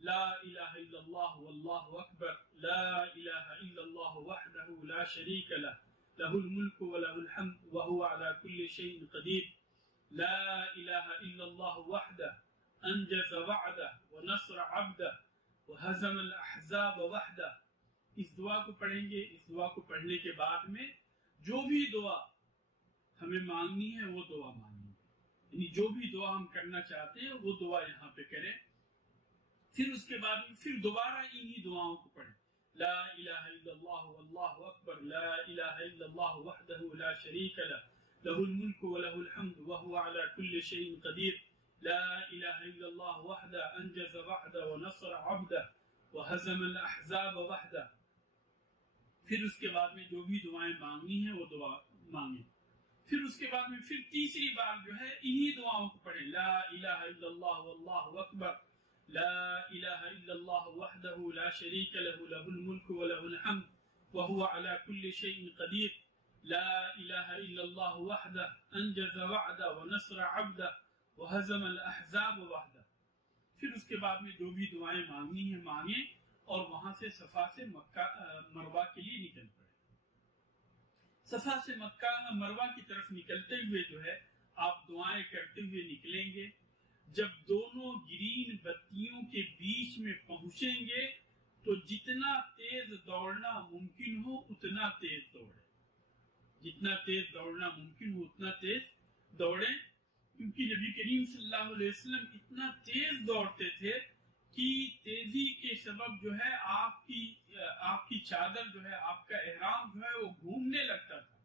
لا الہ الا اللہ واللہ اکبر، لا الہ الا اللہ وحدہ لا شریک لہ، لہ الملک ولہ الحمد وہو علی کل شیء قدیر، لا الہ الا اللہ وحدہ انجز وعدہ ونصر عبدہ وہزم الاحزاب وحدہ. اس دعا کو پڑھیں گے. اس دعا کو پڑھنے کے بعد میں جو بھی دعا ہمیں مانگنی ہے وہ دعا مانگنی ہے، یعنی جو بھی دعا ہم کرنا چاہتے ہیں وہ دعا یہاں پہ کریں. پھر اس کے بعد میں پھر دوبارہ انہی دعاؤں کو پڑھیں، لا الہ الا اللہ واللہ اکبر، لا الہ الا اللہ وحدہ لا شریک لہ، لہ الملک ولہ الحمد وہو علی کل شیء قدیر، لا الہ الا اللہ وحدہ انجز وعدہ ونصر عبدہ وہزم الاحزاب وحدہ. پھر اس کے بعد میں جو بھی دعائیں مانگنی ہیں وہ دعا مانگیں. پھر اس کے بعد میں پھر تیسری بار جو ہے انہی دعاؤں کو پڑھیں، لا الہ الا اللہ واللہ اکبر، لا الہ الا اللہ وحدہ لا شریک لہ، لہ الملک ولہ الحمد وہو علی کل شیء قدیر، لا الہ الا اللہ وحدہ انجز وعدہ ونصر عبدہ وہزم الاحزاب وحدہ. پھر اس کے بعد میں جو بھی دعائیں مانگنی ہیں مانگیں اور وہاں سے صفا سے مکہ مروہ کے لیے نکل پڑے. صفا سے مکہ مروہ کی طرف نکلتے ہوئے جو ہے آپ دعائیں کرتے ہوئے نکلیں گے. جب دونوں گرین بتیوں کے بیچ میں پہنچیں گے تو جتنا تیز دوڑنا ممکن ہو اتنا تیز دوڑیں، جتنا تیز دوڑنا ممکن ہو اتنا تیز دوڑیں، کیونکہ نبی کریم صلی اللہ علیہ وسلم اتنا تیز دوڑتے تھے کہ تیزی کے سبب جو ہے آپ کی چادر جو ہے، آپ کا احرام جو ہے وہ گھومنے لگتا تھا،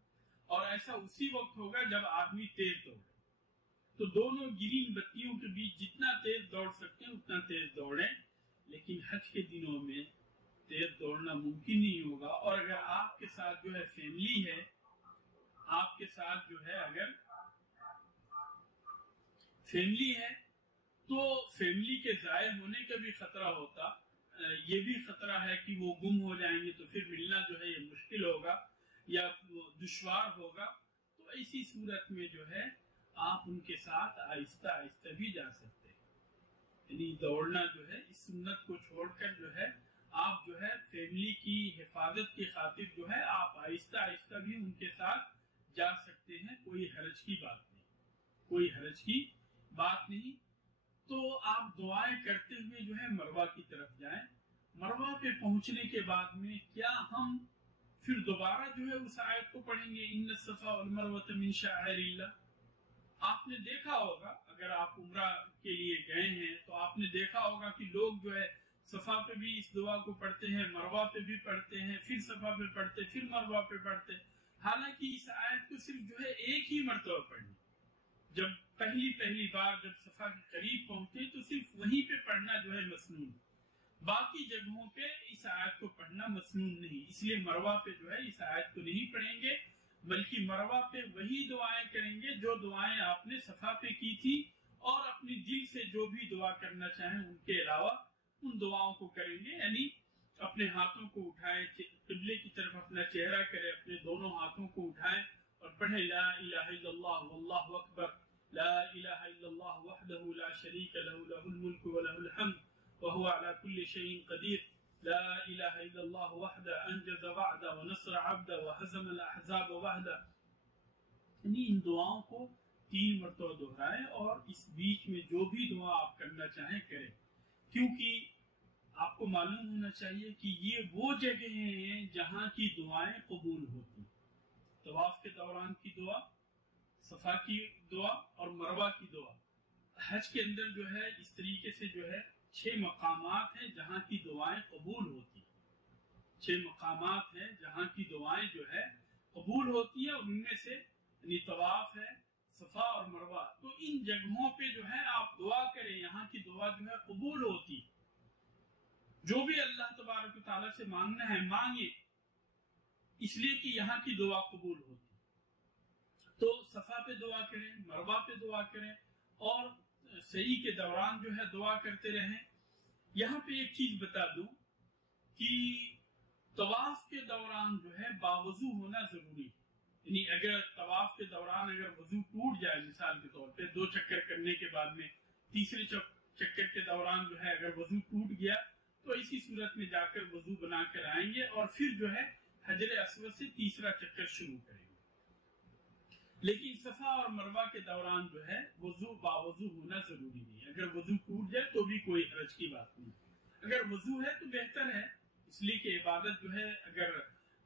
اور ایسا اسی وقت ہوگا جب آدمی تیز دوڑے. تو دونوں گرین بتیوں کے بیچ جتنا تیز دوڑ سکتے ہیں اتنا تیز دوڑیں، لیکن حج کے دنوں میں تیز دوڑنا ممکن نہیں ہوگا. اور اگر آپ کے ساتھ جو ہے فیملی ہے، آپ کے ساتھ جو ہے اگر فیملی ہے تو فیملی کے ضائع ہونے کا بھی خطرہ ہوتا، یہ بھی خطرہ ہے کہ وہ گم ہو جائیں گے تو پھر ملنا جو ہے یہ مشکل ہوگا یا دشوار ہوگا. تو ایسی صورت میں جو ہے آپ ان کے ساتھ آہستہ آہستہ بھی جا سکتے ہیں، یعنی دوڑنا جو ہے اس سنت کو چھوڑ کر جو ہے آپ جو ہے فیملی کی حفاظت کی خاطر جو ہے آپ آہستہ آہستہ بھی ان کے ساتھ جا سکتے ہیں. کوئی حرج کی بات نہیں، کوئی حرج کی بات نہیں. تو آپ دعائیں کرتے ہوئے جو ہے مروہ کی طرف جائیں. مروہ پہ پہنچنے کے بعد میں کیا ہم پھر دوبارہ جو ہے اس آیت کو پڑھیں گے، ان الصفا والمروۃ من شعائر اللہ؟ آپ نے دیکھا ہوگا اگر آپ عمرہ کے لیے گئے ہیں تو آپ نے دیکھا ہوگا کہ لوگ جو ہے صفا پہ بھی اس دعا کو پڑھتے ہیں، مروہ پہ بھی پڑھتے ہیں، پھر صفا پہ پڑھتے، پھر مروہ پہ پڑھتے. حالانکہ اس آیت کو صرف جو ہے ایک ہی مرتبہ پڑھنی. جب پہلی بار جب صفا کے قریب پہنچے تو صرف وہیں پہ پڑھنا جو ہے مسنون، باقی جگہوں پہ اس آیت کو پڑھنا مسنون نہیں. اس لیے مروہ پہ جو ہے اس آیت کو نہیں پڑھیں گے. بلکہ مروہ پہ وہی دعائیں کریں گے جو دعائیں آپ نے صفا پہ کی تھی، اور اپنی دل سے جو بھی دعا کرنا چاہیں ان کے علاوہ ان دعاؤں کو کریں گے، یعنی اپنے ہاتھوں کو اٹھائیں، قبلے کی طرف اپنا چہرہ کرے، اپنے دونوں ہاتھوں کو اٹھائیں اور پڑھیں لا الہ الا اللہ واللہ اکبر، لا الہ الا اللہ وحدہ لا شریک لہ لہ الملک ولہ الحمد وهو على كل شيء قدیر، لا الہ الا اللہ وحدہ انجز وعدہ ونصر عبدہ وہزم الاحزاب وحدہ۔ یعنی ان دعاؤں کو 3 مرتبہ دہرائیں اور اس بیچ میں جو بھی دعا آپ کرنا چاہیں کریں، کیونکہ آپ کو معلوم ہونا چاہیے کہ یہ وہ جگہیں ہیں جہاں کی دعائیں قبول ہوتی ہیں۔ طواف کے دوران کی دعا، صفا کی دعا اور مروہ کی دعا۔ حج کے اندر جو ہے اس طریقے سے جو ہے 6 مقامات ہیں جہاں کی دعائیں قبول ہوتی ہیں، 6 مقامات ہیں جہاں کی دعائیں جو ہے قبول ہوتی ہیں، اور ان میں سے یعنی طواف ہے، صفا اور مروہ۔ تو ان جگہوں پہ جو ہے آپ دعا کریں، یہاں کی دعا جو ہے قبول ہوتی، جو بھی اللہ تبارک و تعالیٰ سے مانگنا ہے مانگے، اس لیے کہ یہاں کی دعا قبول ہوتی۔ تو صفا پہ دعا کریں، مروہ پہ دعا کریں، اور سعی کے دوران جو ہے دعا کرتے رہیں۔ یہاں پہ ایک چیز بتا دوں کہ طواف کے دوران جو ہے باوضو ہونا ضروری ہے، یعنی اگر طواف کے دوران اگر وضو ٹوٹ جائے، مثال کے طور پہ 2 چکر کرنے کے بعد میں تیسرے چکر کے دوران جو ہے اگر وضو ٹوٹ گیا تو اسی صورت میں جا کر وضو بنا کر آئیں گے اور پھر جو ہے حجر اسود سے تیسرا چکر شروع کریں گے۔ لیکن صفا اور مروہ کے دوران جو ہے وضو باوضو ہونا ضروری نہیں، اگر وضو ٹوٹ جائے تو بھی کوئی حرج کی بات نہیں، اگر وضو ہے تو بہتر ہے، اس لیے کہ عبادت جو ہے اگر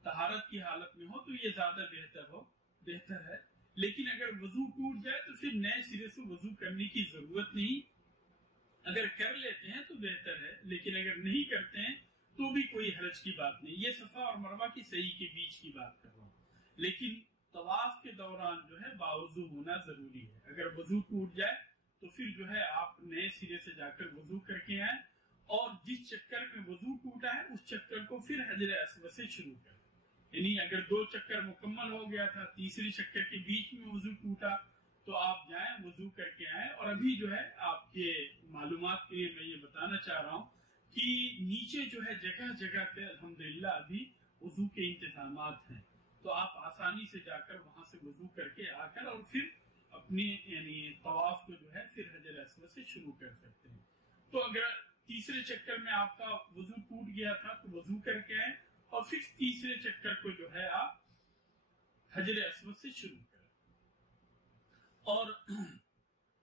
طہارت کی حالت میں ہو تو یہ زیادہ بہتر ہے، لیکن اگر وضو ٹوٹ جائے تو پھر نئے سرے سے وضو کرنے کی ضرورت نہیں، اگر کر لیتے ہیں تو بہتر ہے، لیکن اگر نہیں کرتے ہیں تو بھی کوئی حرج کی بات نہیں۔ یہ صفا اور مروہ کی سعی کے بیچ کی بات کر رہا ہوں، لیکن طواف کے دوران جو ہے باوضو ہونا ضروری ہے۔ اگر وضو ٹوٹ جائے تو پھر جو ہے آپ نئے سرے سے جا کر وضو کر کے آئیں، اور جس چکر میں وضو ٹوٹا ہے اس چکر کو پھر حجر اسود سے شروع کریں، یعنی اگر 2 چکر مکمل ہو گیا تھا، تیسری چکر کے بیچ میں وضو ٹوٹا تو آپ جائیں وضو کر کے آئیں۔ اور ابھی جو ہے آپ کے معلومات کے لیے میں یہ بتانا چاہ رہا ہوں کہ نیچے جو ہے جگہ جگہ پہ الحمدللہ ابھی وضو کے انتظامات ہیں، تو آپ آسانی سے جا کر وہاں سے وضو کر کے آ کر اور پھر اپنی یعنی طواف کو جو ہے پھر حجر اسود سے شروع کر سکتے ہیں۔ تو اگر تیسرے چکر میں آپ کا وضو ٹوٹ گیا تھا تو وضو کر کے آئیں، اور پھر تیسرے چکر کو جو ہے آپ حجر اسود سے شروع کریں۔ اور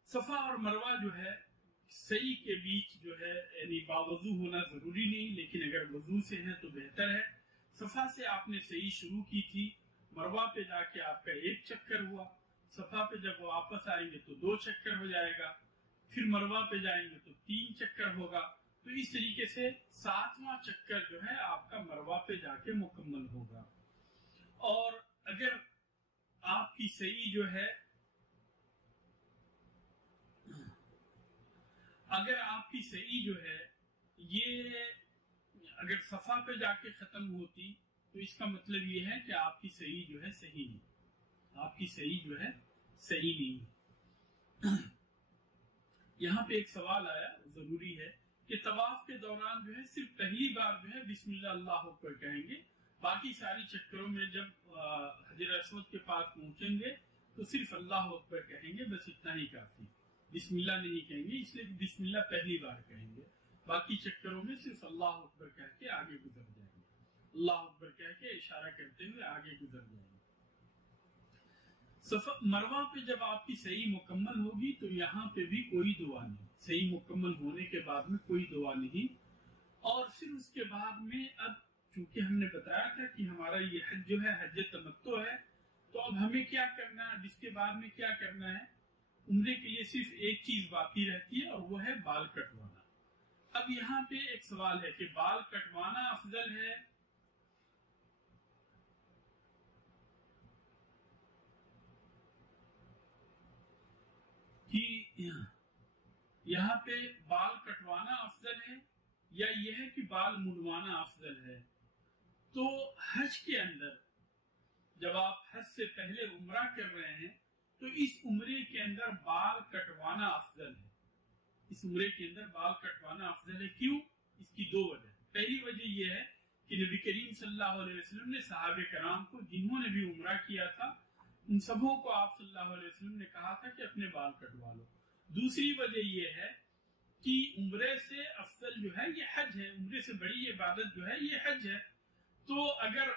صفا اور مروہ جو ہے سعی کے بیچ جو ہے یعنی باوضو ہونا ضروری نہیں، لیکن اگر وضو سے ہے تو بہتر ہے۔ صفا سے آپ نے سعی شروع کی تھی، مروہ پہ جا کے آپ کا 1 چکر ہوا، صفا پہ جب واپس آئیں گے تو 2 چکر ہو جائے گا، پھر مروہ پہ جائیں گے تو 3 چکر ہوگا، تو اس طریقے سے 7واں چکر جو ہے آپ کا مروہ پہ جا کے مکمل ہوگا۔ اور اگر آپ کی سعی جو ہے یہ اگر صفا پہ جا کے ختم ہوتی تو اس کا مطلب یہ ہے کہ آپ کی سعی جو ہے صحیح نہیں، آپ کی سعی جو ہے صحیح نہیں۔ یہاں پہ ایک سوال آیا، ضروری ہے کہ طواف کے دوران جو ہے صرف پہلی بار جو ہے بسم اللہ اللہ اکبر کہیں گے، باقی ساری چکروں میں جب حجر اسود کے پاس پہنچیں گے تو صرف اللہ اکبر کہیں گے، بس اتنا ہی کافی، بسم اللہ نہیں کہیں گے، اس لیے بسم اللہ پہلی بار کہیں گے، باقی چکروں میں صرف اللہ اکبر کہہ کے آگے گزر جائیں گے، اللہ اکبر کہہ کے اشارہ کرتے ہوئے آگے گزر جائیں گے۔ مروہ پہ جب آپ کی سعی مکمل ہوگی تو یہاں پہ بھی کوئی دعا نہیں، سعی مکمل ہونے کے بعد میں کوئی دعا نہیں۔ اور پھر اس کے بعد میں اب چونکہ ہم نے بتایا تھا کہ ہمارا یہ حج جو ہے حج تمتع ہے، تو اب ہمیں کیا کرنا ہے، اس کے بعد میں کیا کرنا ہے، عمرے کے لیے صرف ایک چیز باقی رہتی ہے اور وہ ہے بال کٹوانا۔ اب یہاں پہ ایک سوال ہے کہ بال کٹوانا افضل ہے کہ یہاں پہ بال کٹوانا افضل ہے یا یہ ہے کہ بال منڈوانا افضل ہے؟ تو حج کے اندر جب آپ حج سے پہلے عمرہ کر رہے ہیں تو اس عمرے کے اندر بال کٹوانا افضل ہے. اس عمرے کے اندر بال کٹوانا افضل ہے. کیوں؟ اس کی دو وجہ. پہلی وجہ یہ ہے کہ نبی کریم صلی اللہ علیہ وسلم نے صحابہ کرام کو جنہوں نے بھی عمرہ کیا تھا ان سبوں کو آپ صلی اللہ علیہ وسلم نے کہا تھا کہ اپنے بال کٹوا لو. دوسری وجہ یہ ہے کہ عمرے سے افضل جو ہے یہ حج ہے. عمرے سے بڑی عبادت جو ہے یہ حج ہے. تو اگر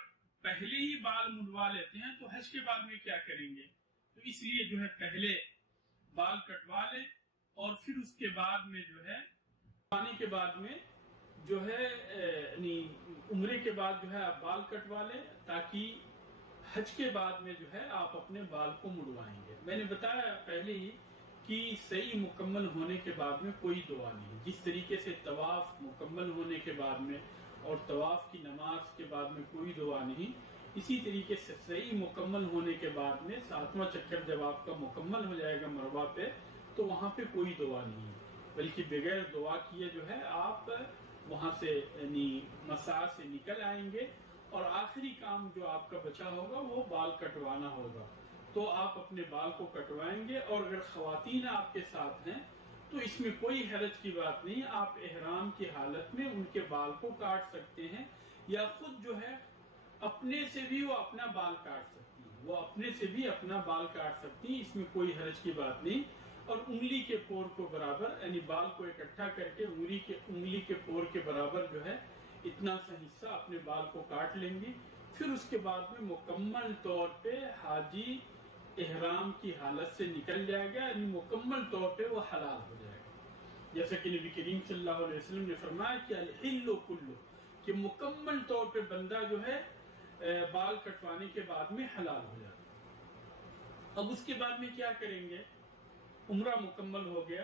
پہلے ہی بال منڈوا لیتے ہیں تو حج کے بعد میں کیا کریں گے؟ تو اس لیے جو ہے پہلے بال کٹوا لیں اور پھر اس کے بعد میں جو ہے پانی کے بعد میں جو ہے یعنی عمرے کے بعد جو ہے آپ بال کٹوا لیں تاکہ حج کے بعد میں جو ہے آپ اپنے بال کو مڑوائیں گے. میں نے بتایا پہلے ہی کہ صحیح مکمل ہونے کے بعد میں کوئی دعا نہیں. جس طریقے سے طواف مکمل ہونے کے بعد میں اور طواف کی نماز کے بعد میں کوئی دعا نہیں، اسی طریقے سے صحیح مکمل ہونے کے بعد میں 7واں چکر جب آپ کا مکمل ہو جائے گا مروہ پہ تو وہاں پہ کوئی دعا نہیں ہے، بلکہ بغیر دعا کیے جو ہے آپ وہاں سے یعنی مسا سے نکل آئیں گے اور آخری کام جو آپ کا بچا ہوگا وہ بال کٹوانا ہوگا. تو آپ اپنے بال کو کٹوائیں گے. اور اگر خواتین آپ کے ساتھ ہیں تو اس میں کوئی حرج کی بات نہیں. آپ احرام کی حالت میں ان کے بال کو کاٹ سکتے ہیں یا خود جو ہے اپنے سے بھی وہ اپنا بال کاٹ سکتی ہیں. وہ اپنے سے بھی اپنا بال کاٹ سکتی ہیں، اس میں کوئی حرج کی بات نہیں. اور انگلی کے پور کو برابر یعنی بال کو اکٹھا کر کے انگلی کے پور کے برابر جو ہے اتنا سا حصہ اپنے بال کو کاٹ لیں گی. پھر اس کے بعد میں مکمل طور پہ حاجی احرام کی حالت سے نکل جائے گا، یعنی مکمل طور پہ وہ حلال ہو جائے گا. جیسا کہ نبی کریم صلی اللہ علیہ وسلم نے فرمایا کہ الحل کلو، کہ مکمل طور پہ بندہ جو ہے بال کٹوانے کے بعد میں حلال ہو جاتا ہے. اب اس کے بعد میں کیا کریں گے؟ عمرہ مکمل ہو گیا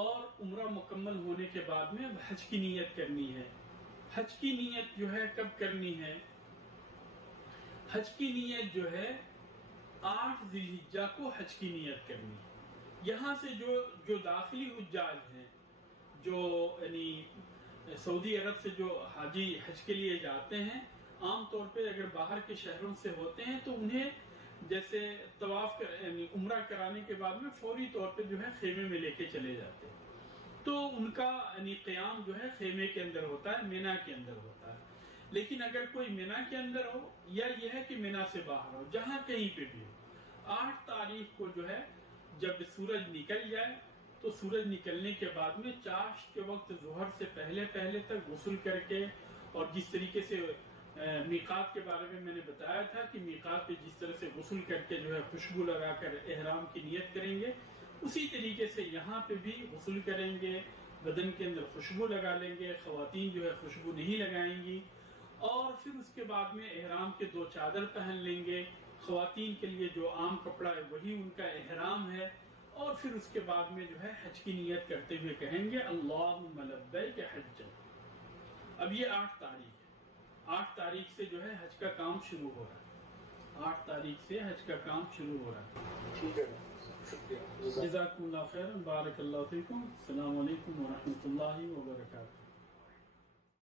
اور عمرہ مکمل ہونے کے بعد میں اب حج کی نیت کرنی ہے. حج کی نیت جو ہے کب کرنی ہے؟ حج کی نیت جو ہے 8 ذی الحجہ کو حج کی نیت کرنی ہے. یہاں سے جو داخلی حجاج ہیں، جو یعنی سعودی عرب سے جو حاجی حج کے لیے جاتے ہیں، عام طور پہ اگر باہر کے شہروں سے ہوتے ہیں تو انہیں جیسے طواف یعنی عمرہ کرانے کے بعد میں فوری طور پہ جو ہے خیمے میں لے کے چلے جاتے ہیں. تو ان کا یعنی قیام جو ہے خیمے کے اندر ہوتا ہے، مینا کے اندر ہوتا ہے. لیکن اگر کوئی مینا کے اندر ہو یا یہ ہے کہ مینا سے باہر ہو، جہاں کہیں پہ بھی ہو، 8 تاریخ کو جو ہے جب سورج نکل جائے تو سورج نکلنے کے بعد میں چاشت کے وقت ظہر سے پہلے تک غسل کر کے، اور جس طریقے سے میقات کے بارے میں نے بتایا تھا کہ میقات پہ جس طرح سے غسل کر کے جو ہے خوشبو لگا کر احرام کی نیت کریں گے، اسی طریقے سے یہاں پہ بھی غسل کریں گے، بدن کے اندر خوشبو لگا لیں گے. خواتین جو ہے خوشبو نہیں لگائیں گی. اور پھر اس کے بعد میں احرام کے 2 چادر پہن لیں گے. خواتین کے لیے جو عام کپڑا ہے وہی ان کا احرام ہے. اور پھر اس کے بعد میں جو ہے حج کی نیت کرتے ہوئے کہیں گے اللہم لبیک حجا. اب یہ 8 تاریخ ہے. 8 تاریخ سے جو ہے حج کا کام شروع ہو رہا ہے. 8 تاریخ سے حج کا کام شروع ہو رہا ہے. ٹھیک ہے، شکریہ. جزاکم اللہ خیر. بارک اللہ فیکم. السلام علیکم ورحمۃ اللہ وبرکاتہ.